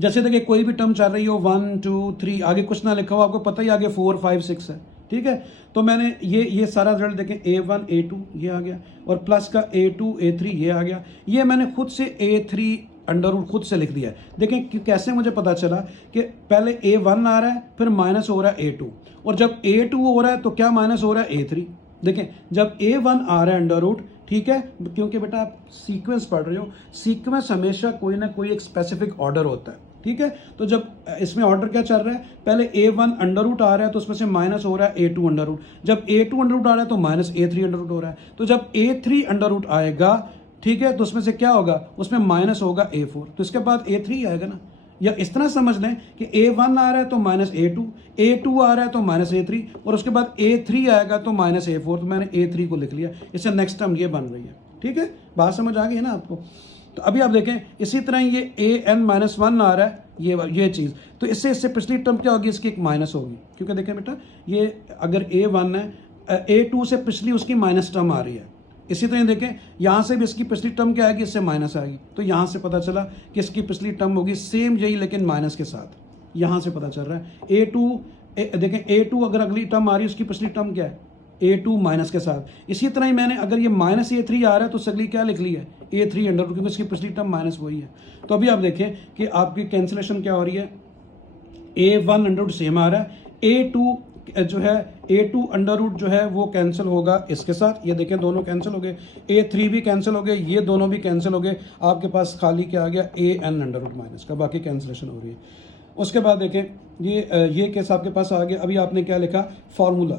जैसे देखिए कोई भी टर्म चल रही हो 1 2 3, आगे कुछ ना लिखा हो, आपको पता ही आगे 4 5 6 है। ठीक है, तो मैंने ये सारा रिजल्ट देखें A1 A2 ये आ गया, और प्लस का A2 A3 ये आ गया, ये मैंने खुद से A3 अंडर रूट खुद से लिख दिया है। देखें कि कैसे मुझे पता चला कि पहले A1 आ रहा है, फिर माइनस हो रहा है A2, और जब A2 हो रहा है तो क्या माइनस हो रहा है A3। देखें जब A1 आ रहा है अंडर रूट, ठीक है, क्योंकि बेटा आप सीक्वेंस पढ़ रहे हो, सीक्वेंस हमेशा कोई ना कोई एक स्पेसिफिक ऑर्डर होता है। ठीक है, तो जब इसमें ऑर्डर क्या चल रहा है, पहले A1 अंडर रूट आ रहा है तो उसमें से माइनस हो रहा है A2 अंडर रूट, जब A2 अंडर रूट आ रहा है तो माइनस A3 अंडर रूट हो रहा है, तो जब A3 अंडर रूट आएगा, ठीक है, तो उसमें से क्या होगा, उसमें माइनस होगा A4, तो इसके बाद A3 आएगा ना। या इस तरह समझ लें कि A1 आ रहा है तो माइनस A2, A2 आ रहा है तो माइनस A3, और उसके बाद A3 आएगा तो माइनस A4, तो मैंने A3 को लिख लिया, इससे नेक्स्ट टर्म ये बन रही है। ठीक है, बात समझ आ गई है ना आपको? तो अभी आप देखें इसी तरह ये AN-1 आ रहा है, ये चीज़, तो इससे पिछली टर्म क्या होगी, इसकी एक माइनस होगी, क्योंकि देखें बेटा ये अगर A1 है, A2 से पिछली उसकी माइनस टर्म आ रही है, इसी तरह देखें यहाँ से भी इसकी पिछली टर्म क्या आएगी, इससे माइनस आएगी, तो यहाँ से पता चला कि इसकी पिछली टर्म होगी सेम यही लेकिन माइनस के साथ, यहाँ से पता चल रहा है देखें A2 अगर अगली टर्म आ रही है उसकी पिछली टर्म क्या है, A2 माइनस के साथ। इसी तरह ही मैंने अगर ये माइनस A3 आ रहा है तो अगली क्या लिख ली है, A3 अंडर रूट, क्योंकि इसकी पिछली टर्म माइनस वही है। तो अभी आप देखें कि आपकी कैंसिलेशन क्या हो रही है, A1 अंडर रूट सेम आ रहा है, A2 जो है A2 अंडर रूट जो है वो कैंसिल होगा इसके साथ, ये देखें दोनों कैंसिल हो गए, A3 भी कैंसिल हो गए, ये दोनों भी कैंसिल हो गए, आपके पास खाली क्या आ गया, AN अंडर रूट माइनस का, बाकी कैंसिलेशन हो रही है। उसके बाद देखें ये केस आपके पास आ गया। अभी आपने क्या लिखा, फार्मूला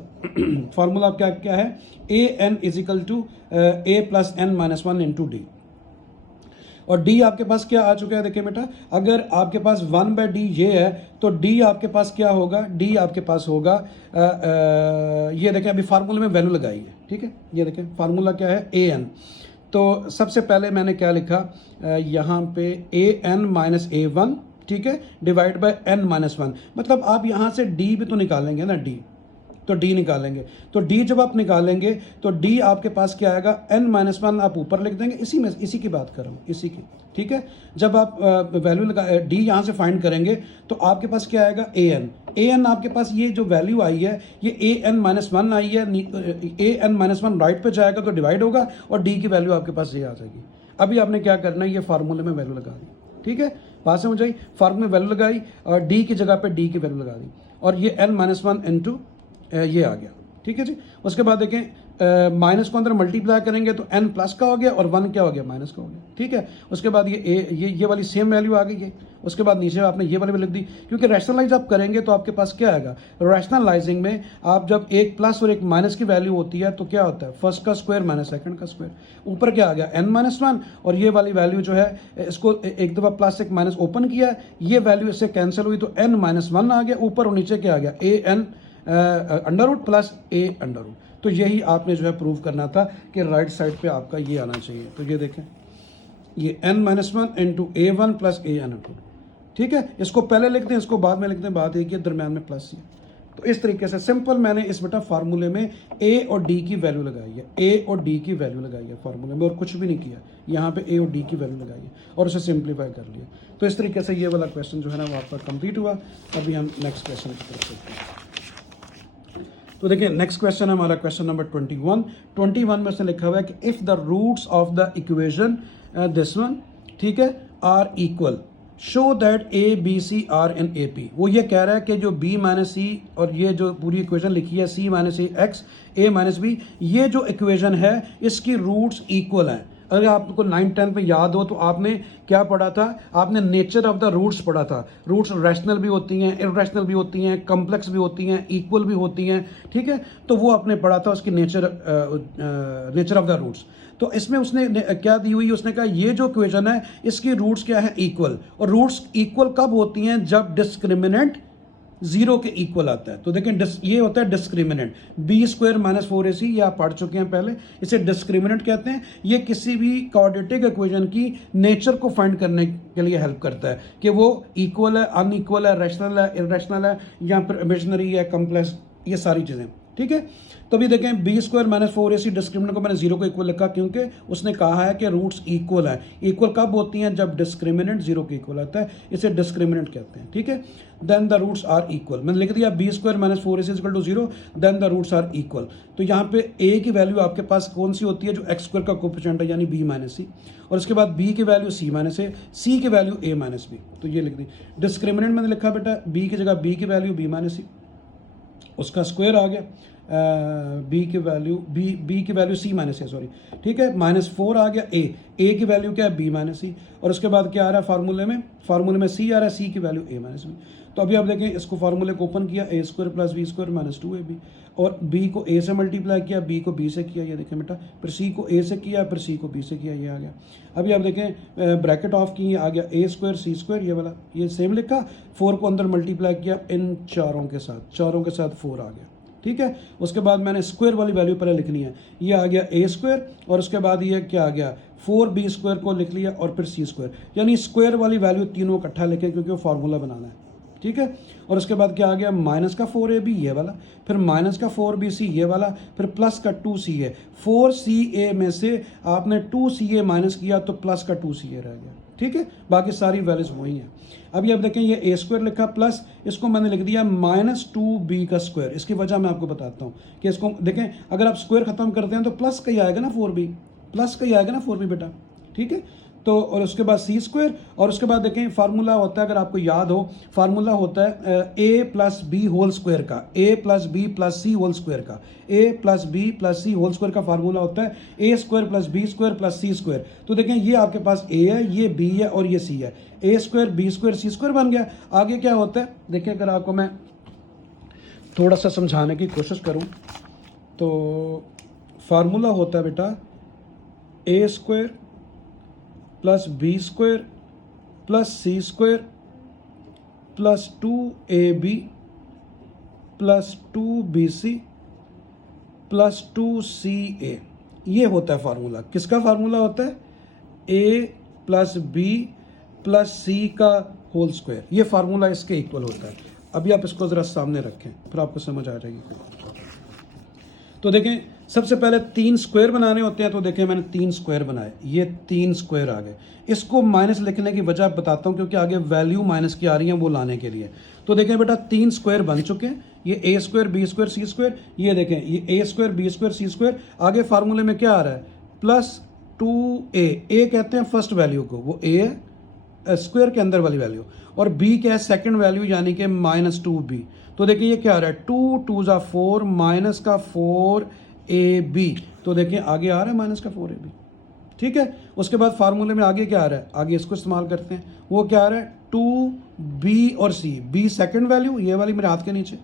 फार्मूला क्या क्या है, AN equal to A plus N minus 1 into d, और D आपके पास क्या आ चुका है, देखिए बेटा अगर आपके पास 1/D ये है तो D आपके पास क्या होगा, D आपके पास होगा ये देखें अभी फार्मूले में वैल्यू लगाई है, ठीक है, ये देखें फार्मूला क्या है AN। तो सबसे पहले मैंने क्या लिखा यहाँ पे AN माइनस A1, ठीक है, डिवाइड बाय N माइनस 1, मतलब आप यहाँ से D भी तो निकालेंगे ना, D तो D निकालेंगे, तो D जब आप निकालेंगे तो D आपके पास क्या आएगा, N माइनस 1 आप ऊपर लिख देंगे, इसी की बात कर रहा हूँ, इसी की, ठीक है। जब आप वैल्यू लगा D यहाँ से फाइंड करेंगे तो आपके पास क्या आएगा, AN आपके पास ये जो वैल्यू आई है ये AN माइनस 1 आई है, AN माइनस 1 राइट पे जाएगा तो डिवाइड होगा और D की वैल्यू आपके पास ये आ जाएगी। अभी आपने क्या करना है, ये फार्मूले में वैल्यू लगा दी, ठीक है, बात समझ आई, फार्मूले में वैल्यू लगाई और D की जगह पे D की वैल्यू लगा दी और ये N माइनस 1 इंटू ये आ गया, ठीक है जी। उसके बाद देखें माइनस को अंदर मल्टीप्लाई करेंगे तो n प्लस का हो गया और 1 क्या हो गया, माइनस का हो गया, ठीक है। उसके बाद ये वाली सेम वैल्यू आ गई है। उसके बाद नीचे आपने ये वाली भी लिख दी, क्योंकि रैशनलाइज आप करेंगे तो आपके पास क्या आएगा, रैशनलाइजिंग में आप जब एक प्लस और एक माइनस की वैल्यू होती है तो क्या होता है, फर्स्ट का स्क्वायर माइनस सेकंड का स्क्वायर, ऊपर क्या आ गया n माइनस 1 और ये वाली वैल्यू जो है इसको एक दफ़ा प्लस एक माइनस ओपन किया, ये वैल्यू इससे कैंसिल हुई तो n माइनस 1 आ गया ऊपर और नीचे क्या आ गया, AN under root plus A under root. तो यही आपने जो है प्रूव करना था कि राइट साइड पे आपका ये आना चाहिए। तो ये देखें ये N minus 1 into A1 plus A under root, ठीक है, इसको पहले लिख दें इसको बाद में लिख दें, बात एक ही दरम्यान में प्लस ही। तो इस तरीके से सिंपल मैंने इस बेटा फार्मूले में A और D की वैल्यू लगाई है, A और D की वैल्यू लगाई है फार्मूले में और कुछ भी नहीं किया, यहाँ पे A और D की वैल्यू लगाई है और उसे सिंप्लीफाई कर लिया। तो इस तरीके से ये वाला क्वेश्चन जो है ना वो आपका कंप्लीट हुआ। अभी हम नेक्स्ट क्वेश्चन की तरफ चलते हैं। तो देखिए नेक्स्ट क्वेश्चन है हमारा क्वेश्चन नंबर 21 में उसने लिखा हुआ है कि if the roots of the equation this one, ठीक है, are equal show that ABC are in AP। वो ये कह रहा है कि जो B माइनस C और ये जो पूरी इक्वेशन लिखी है C minus X A minus B, ये जो इक्वेशन है इसकी रूट्स इक्वल हैं। अगर आपको 9-10 पे याद हो तो आपने क्या पढ़ा था, आपने नेचर ऑफ द रूट्स पढ़ा था। रूट्स रैशनल भी होती हैं, इररेशनल भी होती हैं, कॉम्प्लेक्स भी होती हैं, इक्वल भी होती हैं, ठीक है। तो वो आपने पढ़ा था उसकी नेचर ऑफ द रूट्स। तो इसमें उसने क्या दी हुई, उसने कहा ये जो इक्वेशन है इसकी रूट्स क्या है, इक्वल। और रूट्स इक्वल कब होती हैं, जब डिस्क्रिमिनेंट 0 के इक्वल आता है। तो देखें ये होता है डिस्क्रिमिनेंट, B² माइनस 4AC, ये आप पढ़ चुके हैं पहले, इसे डिस्क्रिमिनेंट कहते हैं। ये किसी भी क्वाड्रेटिक इक्वेशन की नेचर को फाइंड करने के लिए हेल्प करता है कि वो इक्वल है, अनइक्वल है, रैशनल है, इररेशनल है, या फिर इमेजिनरी है, कॉम्प्लेक्स, ये सारी चीज़ें, ठीक है। तो अभी देखें B² माइनस 4AC डिस्क्रिमिनेंट को मैंने 0 को इक्वल लिखा क्योंकि उसने कहा है कि रूट्स इक्वल है। इक्वल कब होती हैं, जब डिस्क्रिमिनेंट 0 के इक्वल आता है, इसे डिस्क्रिमिनेंट कहते हैं, ठीक है। Then the roots are equal, मैंने लिख दिया B² minus 4AC equal to 0, then the roots are equal. तो यहाँ पे A की वैल्यू आपके पास कौन सी होती है, जो x² का कोफिशिएंट है यानी B माइनस C, और उसके बाद B की value C minus A, C की वैल्यू A माइनस B। तो ये लिख दी। डिस्क्रिमिनेंट मैंने लिखा बेटा B की जगह B की वैल्यू B माइनस C, उसका स्क्वायर आ गया, B की value C minus A, sorry, ठीक है, -4 आ गया A की वैल्यू क्या है B माइनस C, और उसके बाद क्या आ रहा है फार्मूले में C आ रहा है, C की वैल्यू A माइनस B। तो अभी आप देखें इसको फार्मूले को ओपन किया, A² plus B² minus 2AB, और B को A से मल्टीप्लाई किया, B को B से किया, ये देखें बेटा, फिर C को A से किया, फिर C को B से किया, ये आ गया। अभी आप देखें ब्रैकेट ऑफ की, आ गया A² C², ये वाला ये सेम लिखा, 4 को अंदर मल्टीप्लाई किया इन चारों के साथ 4 आ गया, ठीक है। उसके बाद मैंने स्क्वायर वाली वैल्यू पहले लिखनी है, ये आ गया A² और उसके बाद ये क्या आ गया 4B² को लिख लिया और फिर C², यानी स्क्वायर वाली वैल्यू तीनों इकट्ठा लिखें क्योंकि वो फार्मूला बनाना है, ठीक है। और उसके बाद क्या आ गया, माइनस का 4ab ये वाला, फिर माइनस का 4bc ये वाला, फिर प्लस का 2ca। 4ca में से आपने 2ca माइनस किया तो प्लस का 2ca रह गया, ठीक है। बाकी सारी वैल्यूज वही हैं। अभी आप देखें ये ए स्क्वायर लिखा प्लस, इसको मैंने लिख दिया -2b का स्क्वायर। इसकी वजह मैं आपको बताता हूँ कि इसको देखें, अगर आप स्क्वायर खत्म करते हैं तो प्लस का ही आएगा ना 4b, प्लस का ही आएगा ना 4b बेटा, ठीक है। तो और उसके बाद सी स्क्वायर, और उसके बाद देखें फार्मूला होता है, अगर आपको याद हो, फार्मूला होता है A plus B whole square का, A plus B plus C whole square का, A plus B plus C whole square का फार्मूला होता है A square plus B square plus C square. तो देखें ये आपके पास ए है, ये बी है और ये सी है, A square B square C square बन गया। आगे क्या होता है देखिए, अगर आपको मैं थोड़ा सा समझाने की कोशिश करूँ तो फार्मूला होता है बेटा A square plus B square plus C square plus 2ab plus 2bc plus 2ca। ये होता है फार्मूला। किसका फार्मूला होता है, a प्लस बी प्लस सी का होल स्क्वायर। ये फार्मूला इसके इक्वल होता है। अभी आप इसको ज़रा सामने रखें, फिर आपको समझ आ जाएगी। तो देखें, सबसे पहले 3 स्क्वायर बनाने होते हैं, तो देखें मैंने 3 स्क्वायर बनाए, ये 3 स्क्वायर आ गए। इसको माइनस लिखने की वजह बताता हूँ, क्योंकि आगे वैल्यू माइनस की आ रही है वो लाने के लिए। तो देखें बेटा 3 स्क्वायर बन चुके हैं, ये ए स्क्वायर बी स्क्वायर सी स्क्वायर, ये देखें ये ए स्क्वायर बी स्क्वायर सी स्क्वायर। आगे फार्मूले में क्या आ रहा है, +2a। ए कहते हैं फर्स्ट वैल्यू को, वो ए है स्क्वायर के अंदर वाली वैल्यू, और बी क्या है सेकंड वैल्यू, यानी कि -2b। तो देखिए ये क्या आ रहा है, 2 2 ज़ा 4 माइनस का 4ab। तो देखिए आगे आ रहा है माइनस का 4ab, ठीक है। उसके बाद फार्मूले में आगे क्या आ रहा है, आगे इसको इस्तेमाल करते हैं। वो क्या आ रहा है, 2b और c, b सेकंड वैल्यू ये वाली मेरे हाथ के नीचे,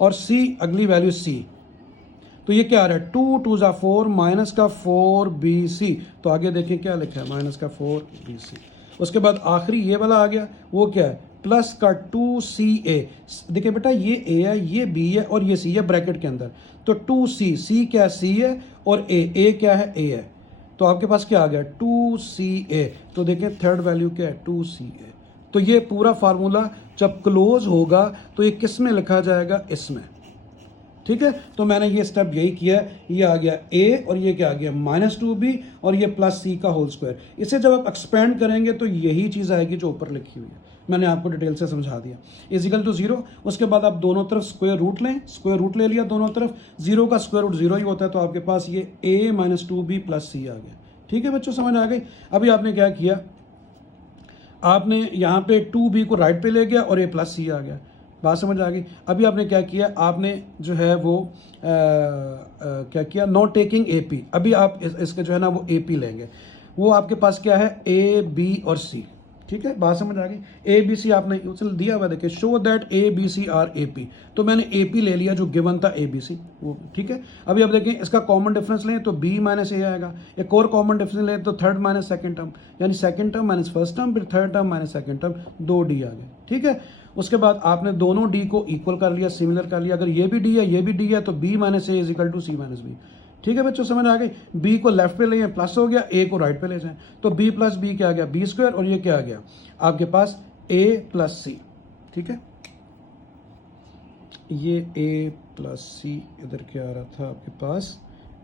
और c अगली वैल्यू c। तो ये क्या आ रहा है, 2 2 ज़ा 4 माइनस का 4bc। तो आगे देखें क्या लिखा है, माइनस का 4bc। उसके बाद आखिरी ये वाला आ गया, वो क्या है, प्लस का 2ca। देखिए बेटा ये a है, ये b है और ये c है ब्रैकेट के अंदर। तो 2c क्या है, c है, और a क्या है, a है। तो आपके पास क्या आ गया, 2ca। तो देखें थर्ड वैल्यू क्या है, 2ca। तो ये पूरा फार्मूला जब क्लोज होगा तो ये किस में लिखा जाएगा, इसमें, ठीक है। तो मैंने ये स्टेप यही किया है, ये आ गया a और ये क्या आ गया -2b और ये प्लस c का होल स्क्वायर। इसे जब आप एक्सपेंड करेंगे तो यही चीज़ आएगी जो ऊपर लिखी हुई है, मैंने आपको डिटेल से समझा दिया। =0। उसके बाद आप दोनों तरफ स्क्वायर रूट लें, स्क्वायर रूट ले लिया दोनों तरफ, 0 का स्क्वायर रूट 0 ही होता है। तो आपके पास ये a -2b प्लस c आ गया, ठीक है बच्चों, समझ आ गई। अभी आपने क्या किया, आपने यहाँ पे 2b को राइट पे ले गया और a प्लस c आ गया, बात समझ आ गई। अभी आपने क्या किया, आपने जो है वो क्या किया, नॉट टेकिंग AP। अभी आप इसके जो है ना वो AP लेंगे। वो आपके पास क्या है, A B और C, ठीक है, बात समझ आ गई। ABC आपने चल दिया हुआ, देखिए show that ABC are AP। तो मैंने AP ले लिया जो गिवन था ABC, वो ठीक है। अभी आप देखें इसका कॉमन डिफरेंस लें तो B माइनस A आएगा। एक और कॉमन डिफरेंस लें तो थर्ड माइनस सेकंड टर्म, यानी second term minus first term, फिर third term minus second term, 2D आ गए, ठीक है। उसके बाद आपने दोनों D को इक्वल कर लिया, सिमिलर कर लिया। अगर ये भी D है ये भी D है तो B minus A is equal to C minus B, ठीक है बच्चों, समझ आ गई। B को लेफ्ट पे ले जाएं प्लस हो गया, A को राइट पे ले जाएं तो B प्लस B क्या आ गया, B स्क्वायर, और ये क्या आ गया आपके पास A प्लस C, ठीक है। ये A प्लस C इधर क्या आ रहा था आपके पास,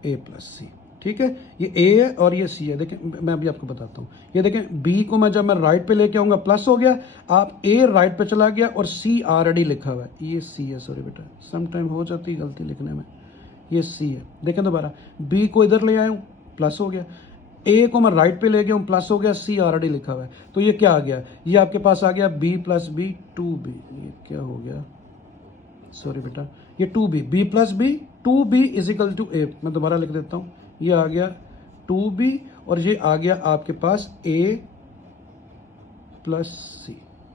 A प्लस C, ठीक है। ये A है और ये C है। देखें मैं अभी आपको बताता हूँ, ये देखें B को मैं जब मैं राइट पे लेके आऊँगा प्लस हो गया, आप A राइट पे चला गया और C ऑलरेडी लिखा हुआ है, ये C है, सॉरी बेटा सम टाइम हो जाती है गलती लिखने में, ये C है। देखें दोबारा, B को इधर ले आया हूँ प्लस हो गया, A को मैं राइट पे ले गया हूँ प्लस हो गया, C ऑलरेडी लिखा हुआ है। तो ये क्या आ गया, ये आपके पास आ गया B प्लस B 2B। ये क्या हो गया, सॉरी बेटा, ये 2B, B plus B 2B is equal to A। मैं दोबारा लिख देता हूँ, ये आ गया 2B और ये आ गया आपके पास A प्लस C,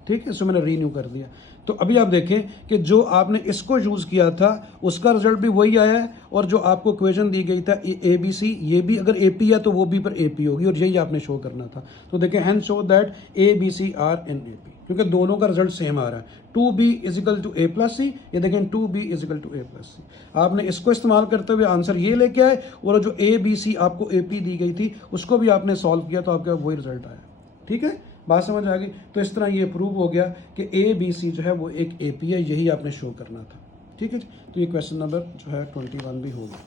ठीक है। इसको मैंने रीन्यू कर दिया। तो अभी आप देखें कि जो आपने इसको यूज़ किया था उसका रिजल्ट भी वही आया है, और जो आपको इक्वेशन दी गई था ABC, ये भी अगर AP है तो वो भी पर AP होगी, और यही आपने शो करना था। तो देखें hence show that ABC are in AP, क्योंकि दोनों का रिजल्ट सेम आ रहा है, 2B is equal to A plus C। ये देखें 2B is equal to A plus C। आपने इसको इस्तेमाल करते हुए आंसर ये लेके आए, और जो ABC आपको AP दी गई थी उसको भी आपने सॉल्व किया तो आपका वही रिजल्ट आया, ठीक है। बात समझ आ गई। तो इस तरह ये प्रूव हो गया कि ABC जो है वो एक AP है, यही आपने शो करना था। ठीक है जी, तो ये क्वेश्चन नंबर जो है 21 भी हो गया।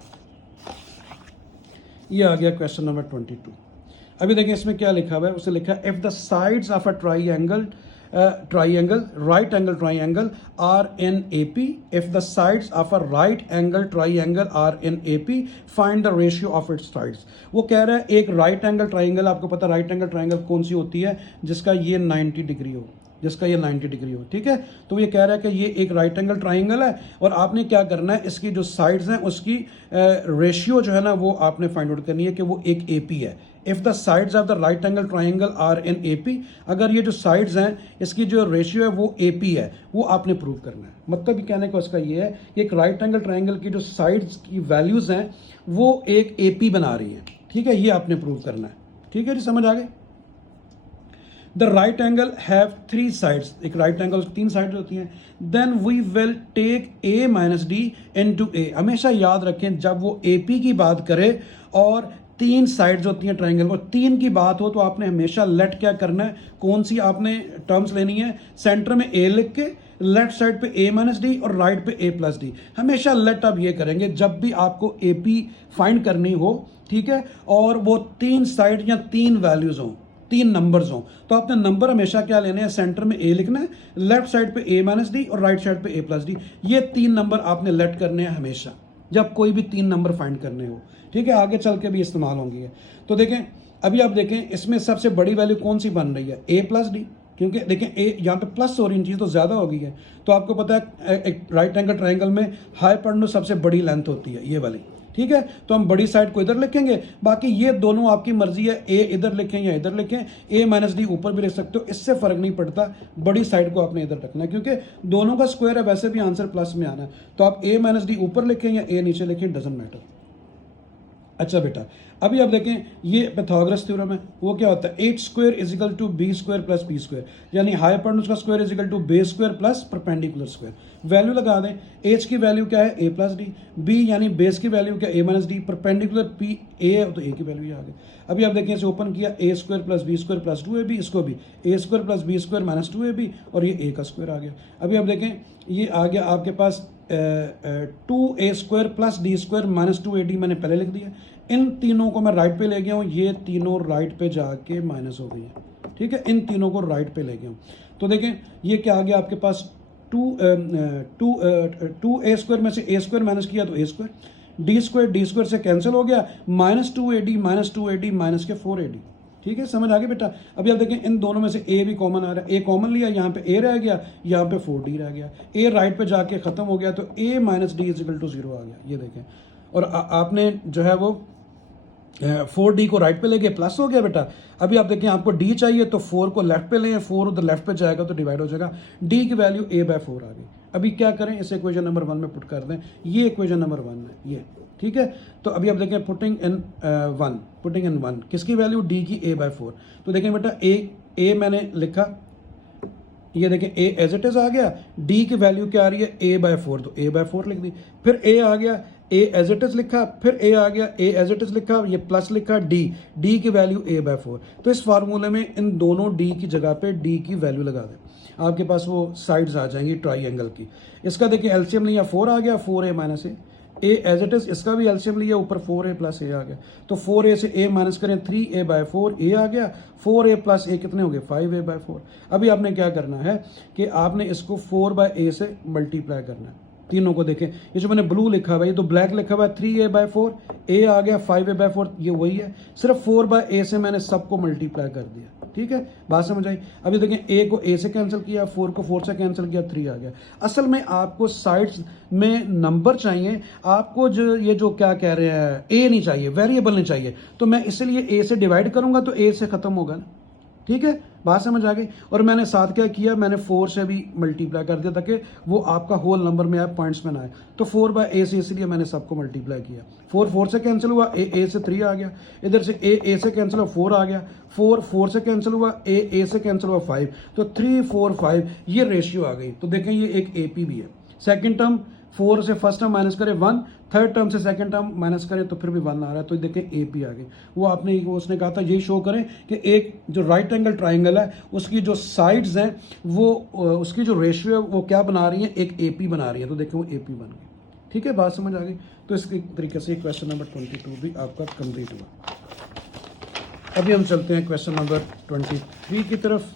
ये आ गया क्वेश्चन नंबर 22। अभी देखें इसमें क्या लिखा हुआ है, उसे लिखा है if the sides of a triangle right angle triangle are in AP, if the sides of a right angle triangle are in AP, find the ratio of its sides। वो कह रहा है एक right angle triangle, आपको पता right angle triangle कौन सी होती है, जिसका ये 90 डिग्री हो, जिसका ये 90 डिग्री हो। ठीक है, तो ये कह रहा है कि ये एक राइट एंगल ट्राइंगल है और आपने क्या करना है, इसकी जो साइड्स हैं उसकी रेशियो जो है ना वो आपने फाइंड आउट करनी है कि वो एक AP है। If the sides of the right angle triangle are in AP, अगर ये जो साइड्स हैं इसकी जो रेशियो है वो AP है, वो आपने प्रूव करना है। मतलब कहने का उसका ये है कि एक राइट एंगल ट्राइंगल की जो साइड्स की वैल्यूज़ हैं वो एक AP बना रही हैं। ठीक है, ये आपने प्रूव करना है। ठीक है जी, समझ आ गए। The right angle have 3 sides, एक राइट एंगल 3 साइड्स होती हैं। Then we will take A minus D into A। हमेशा याद रखें जब वो AP की बात करे और 3 साइड्स होती हैं ट्राइंगल, और 3 की बात हो तो आपने हमेशा लेट क्या करना है, कौन सी आपने टर्म्स लेनी है, सेंटर में A लिख के लेफ्ट साइड पे A माइनस डी और राइट पे A प्लस डी। हमेशा लेट आप ये करेंगे जब भी आपको AP फाइंड करनी हो। ठीक है, और वो 3 साइड या 3 वैल्यूज हों, 3 नंबर्स हों, तो आपने नंबर हमेशा क्या लेने हैं, सेंटर में A लिखना है, लेफ्ट साइड पे A माइनस डी और राइट साइड पे A प्लस डी। ये 3 नंबर आपने लेट करने हैं हमेशा जब कोई भी 3 नंबर फाइंड करने हो। ठीक है, आगे चल के भी इस्तेमाल होंगी है। तो देखें अभी आप देखें इसमें सबसे बड़ी वैल्यू कौन सी बन रही है, A प्लस डी, क्योंकि देखें A यहाँ पे प्लस हो रही चीज़ तो ज़्यादा हो गई है। तो आपको पता है एक राइट एंगल ट्राइंगल में हाइपोटेन्यूज सबसे बड़ी लेंथ होती है ये वाली। ठीक है, तो हम बड़ी साइड को इधर लिखेंगे, बाकी ये दोनों आपकी मर्जी है, A इधर लिखें या इधर लिखें, A माइनस डी ऊपर भी लिख सकते हो, इससे फर्क नहीं पड़ता। बड़ी साइड को आपने इधर रखना है क्योंकि दोनों का स्क्वायर है, वैसे भी आंसर प्लस में आना है। तो आप A माइनस डी ऊपर लिखें या A नीचे लिखें, डजंट मैटर। अच्छा बेटा, अभी आप देखें ये पाइथागोरस थ्योरम है, वो क्या होता है, 8 square is equal to B square plus B square, यानी हाइपोटेन्यूज का square is equal to base square plus perpendicular square. Value लगा दें, H की वैल्यू क्या है, A प्लस डी, B यानी बेस की वैल्यू क्या है, A minus D, perpendicular P A है तो A की वैल्यू आ गई। अभी आप देखें इसे ओपन किया, A square plus B square plus 2AB, इसको भी A square plus B square minus 2AB और ये A का स्क्वायर आ गया। अभी आप देखें ये आ गया आपके पास 2A square plus D square minus 2AD, मैंने पहले लिख दिया। इन तीनों को मैं राइट पे ले गया हूँ, ये तीनों राइट पे जाके माइनस हो गई है। ठीक है, इन तीनों को राइट पे ले गया हूँ। तो देखें ये क्या आ गया आपके पास, 2A स्क्वायर में से A स्क्वायर माइनस किया तो A स्क्वायर, D स्क्वायर से कैंसिल हो गया, माइनस 2AD माइनस के 4AD। ठीक है, समझ आ गई बेटा। अभी आप देखें इन दोनों में से A भी कॉमन आ रहा है, A कॉमन लिया, यहाँ पे A रह गया, यहाँ पे 4D रह गया, A राइट पे जाके ख़त्म हो गया तो A minus D is equal to 0 आ गया। ये देखें, और आपने जो है वो 4D को राइट पे ले गए, प्लस हो गया बेटा। अभी आप देखें आपको D चाहिए तो 4 को लेफ्ट पे लें, 4 उधर लेफ्ट पे जाएगा तो डिवाइड हो जाएगा, D की वैल्यू A/4 आ गई। अभी क्या करें, इसे इक्वेशन नंबर 1 में पुट कर दें, ये इक्वेशन नंबर 1 है ये। ठीक है, तो अभी आप देखें पुटिंग इन 1 किसकी वैल्यू, D की A/4। तो देखें बेटा A मैंने लिखा, ये देखें A एज इट इज आ गया, D की वैल्यू क्या आ रही है, A/4, तो A/4 लिख दी। फिर A आ गया, A एज इट इज लिखा, फिर A आ गया, A एज इट इज लिखा, ये प्लस लिखा, D की वैल्यू A/4। तो इस फार्मूले में इन दोनों D की जगह पे D की वैल्यू लगा दें, आपके पास वो साइड्स आ जाएंगी ट्राइंगल की। इसका देखिए एलसीएम लिया, 4 आ गया, 4A minus A as it is, इसका भी एलसीएम लिया, ऊपर 4A प्लस A आ गया। तो 4A से A माइनस करें, 3A/4 A आ गया, 4A प्लस A कितने हो गए, 5A/4। अभी आपने क्या करना है कि आपने इसको 4/A से मल्टीप्लाई करना है। तीनों को देखें, ये जो मैंने ब्लू लिखा हुआ है, ये तो ब्लैक लिखा हुआ है, 3A/4, A आ गया 5A/4, ये वही है, सिर्फ 4/A से मैंने सबको मल्टीप्लाई कर दिया। ठीक है, बात समझ आई। अभी देखें A को A से कैंसिल किया, 4 को 4 से कैंसिल किया, 3 आ गया। असल में आपको साइड्स में नंबर चाहिए, आपको जो ये जो क्या कह रहे हैं A नहीं चाहिए, वेरिएबल नहीं चाहिए। तो मैं इसलिए A से डिवाइड करूंगा तो A से ख़त्म होगा ना। ठीक है, बात समझ आ गई। और मैंने साथ क्या किया, मैंने 4 से भी मल्टीप्लाई कर दिया ताकि वो आपका होल नंबर में आए, पॉइंट्स में ना आए। तो 4/A से इसलिए मैंने सबको मल्टीप्लाई किया। 4 से कैंसिल हुआ, A से 3 आ गया, इधर से A से कैंसिल हुआ, 4 आ गया, 4 से कैंसिल हुआ, A से कैंसिल हुआ, 5, तो 3 4 5 ये रेशियो आ गई। तो देखें ये एक AP भी है। सेकेंड टर्म 4 से फर्स्ट टर्म माइनस करें 1, थर्ड टर्म से सेकंड टर्म माइनस करें तो फिर भी 1 आ रहा है, तो देखें ए पी आ गई। वो आपने वो उसने कहा था यही शो करें कि एक जो राइट एंगल ट्राइंगल है उसकी जो साइड्स हैं वो उसकी जो रेशियो है वो क्या बना रही है, एक ए पी बना रही है, तो देखें वो ए पी बन गई। ठीक है, बात समझ आ गई। तो इस तरीके से क्वेश्चन नंबर 22 भी आपका कंप्लीट हुआ। अभी हम चलते हैं क्वेश्चन नंबर 23 की तरफ।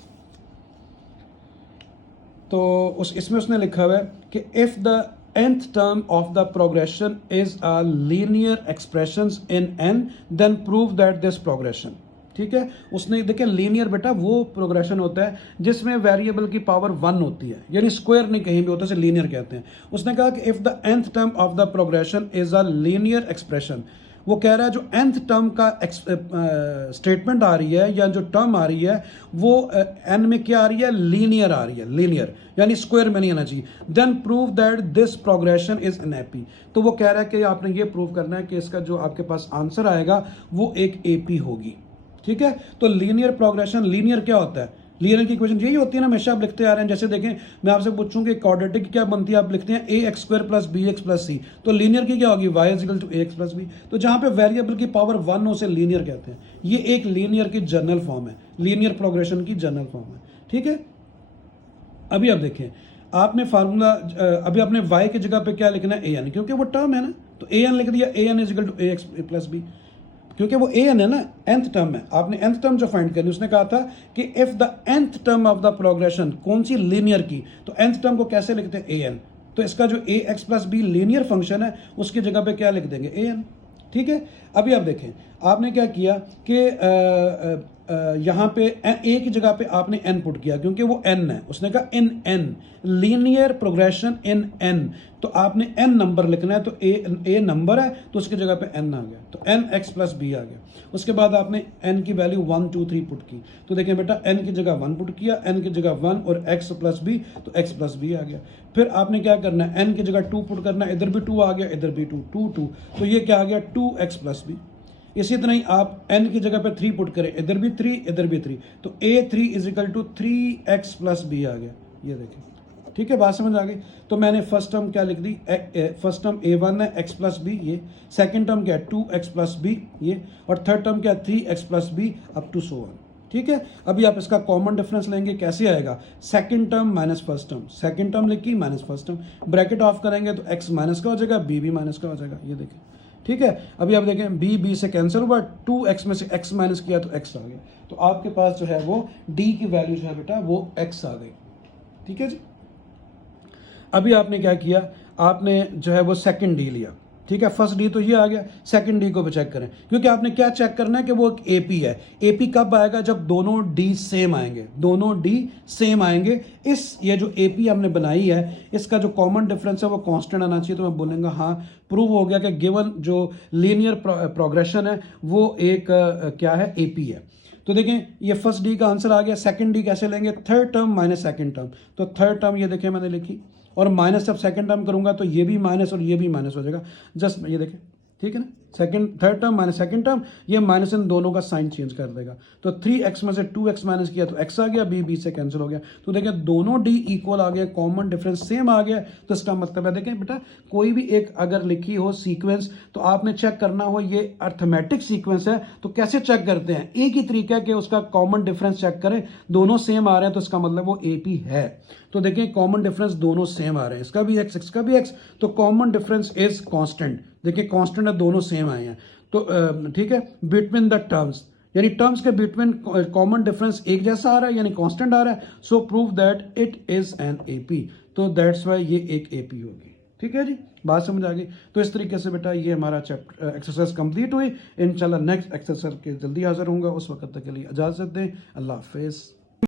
तो इसमें उसने लिखा हुआ है कि if the nth term of the progression is a linear expressions in n then prove that this progression। ठीक है, उसने देखिए लीनियर बेटा वो प्रोग्रेशन होता है जिसमें वेरिएबल की पावर 1 होती है, यानी स्क्वायर नहीं कहीं भी होता है, लीनियर कहते हैं। उसने कहा कि if the nth term of the progression is a linear expression, वो कह रहा है जो nth टर्म का स्टेटमेंट आ रही है या जो टर्म आ रही है वो n में क्या आ रही है, लीनियर आ रही है, लीनियर यानी स्क्वायर में नहीं आना चाहिए। Then prove that this progression is an AP, तो वो कह रहा है कि आपने ये प्रूव करना है कि इसका जो आपके पास आंसर आएगा वो एक एपी होगी। ठीक है, तो लीनियर प्रोग्रेशन, लीनियर क्या होता है, लीनियर की इक्वेशन यही होती है ना, हमेशा आप लिखते आ रहे हैं। जैसे देखें मैं आपसे पूछूं कि क्वाड्रेटिक क्या बनती है, आप लिखते हैं A X square plus B X plus C, तो लीनियर की क्या होगी, Y is equal to A X plus B. तो जहां पे वेरिएबल की पावर 1 हो उसे लीनियर कहते हैं। ये एक लीनियर की जनरल फॉर्म है, लीनियर प्रोग्रेशन की जनरल फॉर्म है। ठीक है, अभी आप देखें आपने फार्मूला अभी आपने y की जगह पे क्या लिखना है, ए एन, क्योंकि वो टर्म है ना, तो ए एन लिख दिया, A N is equal to A X plus B, क्योंकि वो ए एन है ना, nth टर्म है। आपने nth टर्म जो फाइंड करनी, उसने कहा था कि if the nth term of the progression, कौन सी लीनियर की, तो nth टर्म को कैसे लिखते हैं, ए एन। तो इसका जो A X plus B linear function है उसकी जगह पे क्या लिख देंगे, ए एन। ठीक है, अभी आप देखें आपने क्या किया कि यहाँ पे ए की जगह पे आपने एन पुट किया क्योंकि वो एन है। उसने कहा in an, linear progression in an, तो आपने एन नंबर लिखना है, तो ए नंबर है तो उसकी जगह पे एन आ गया, तो एन एक्स प्लस बी आ गया। उसके बाद आपने एन की वैल्यू 1 2 3 पुट की, तो देखें बेटा एन की जगह 1 पुट किया, एन की जगह 1 और एक्स प्लस बी, तो एक्स प्लस बी आ गया। फिर आपने क्या करना है, एन की जगह 2 पुट करना है, इधर भी 2 आ गया, इधर भी 2 2 2, तो ये क्या आ गया, 2x प्लस बी। इसी तरह ही आप n की जगह पे 3 पुट करें, इधर भी 3 इधर भी 3, तो a3 is equal to 3x plus B आ गया। ये देखें, ठीक है, बात समझ आ गई। तो मैंने फर्स्ट टर्म क्या लिख दी, फर्स्ट टर्म a1 है x प्लस बी, ये सेकेंड टर्म क्या है 2x प्लस बी, ये, और थर्ड टर्म क्या है 3x plus B up to so on. ठीक है, अभी आप इसका कॉमन डिफरेंस लेंगे, कैसे आएगा, second term minus first term, second term लिखी minus first term, bracket off करेंगे तो x माइनस का हो जाएगा, b भी माइनस का हो जाएगा। ये देखें, ठीक है, अभी आप देखें b से कैंसिल हुआ, 2x में से x माइनस किया तो x आ गया, तो आपके पास जो है वो d की वैल्यू जो है बेटा वो x आ गई। ठीक है जी, अभी आपने क्या किया, आपने जो है वो सेकंड डी लिया। ठीक है, फर्स्ट डी तो ये आ गया, सेकंड डी को भी चेक करें, क्योंकि आपने क्या चेक करना है कि वो एक एपी है। एपी कब आएगा, जब दोनों डी सेम आएंगे, दोनों डी सेम आएंगे। ये जो एपी हमने बनाई है इसका जो कॉमन डिफरेंस है वो कांस्टेंट आना चाहिए, तो मैं बोलूँगा हाँ प्रूव हो गया कि गिवन जो लीनियर प्रोग्रेशन है वो एक क्या है, एपी है। तो देखें ये फर्स्ट डी का आंसर आ गया। सेकंड डी कैसे लेंगे, third term minus second term, तो थर्ड टर्म ये देखें मैंने लिखी, और माइनस जब सेकंड टर्म करूंगा तो ये भी माइनस और ये भी माइनस हो जाएगा। जस्ट ये देखें, ठीक है ना, second third term minus second term, ये माइनस इन दोनों का साइन चेंज कर देगा। तो 3x में से 2x माइनस किया तो x आ गया, b से कैंसिल हो गया। तो देखें दोनों d इक्वल आ गया, कॉमन डिफरेंस सेम आ गया, तो इसका मतलब है देखें बेटा कोई भी एक अगर लिखी हो सीक्वेंस तो आपने चेक करना हो ये अर्थमेटिक सीक्वेंस है तो कैसे चेक करते हैं, एक ही तरीका है कि उसका कॉमन डिफरेंस चेक करें, दोनों सेम आ रहे हैं तो इसका मतलब वो AP है। तो देखें कॉमन डिफरेंस दोनों सेम आ रहे हैं, इसका भी x इसका भी x, तो कॉमन डिफरेंस इज कांस्टेंट। देखिए कांस्टेंट है, दोनों सेम आए हैं, तो ठीक है, बिटवीन द टर्म्स यानी टर्म्स के बिटवीन कॉमन डिफरेंस एक जैसा आ रहा है यानी कांस्टेंट आ रहा है, सो prove that it is an AP, तो दैट्स वाई ये एक AP होगी। ठीक है जी, बात समझ आ गई। तो इस तरीके से बेटा ये हमारा चैप्टर एक्सरसाइज कंप्लीट हुई। इंशाल्लाह नेक्स्ट एक्सरसाइज के जल्दी हाजिर होऊंगा, उस वक्त तक के लिए इजाज़त दें, अल्लाह हाफिज़।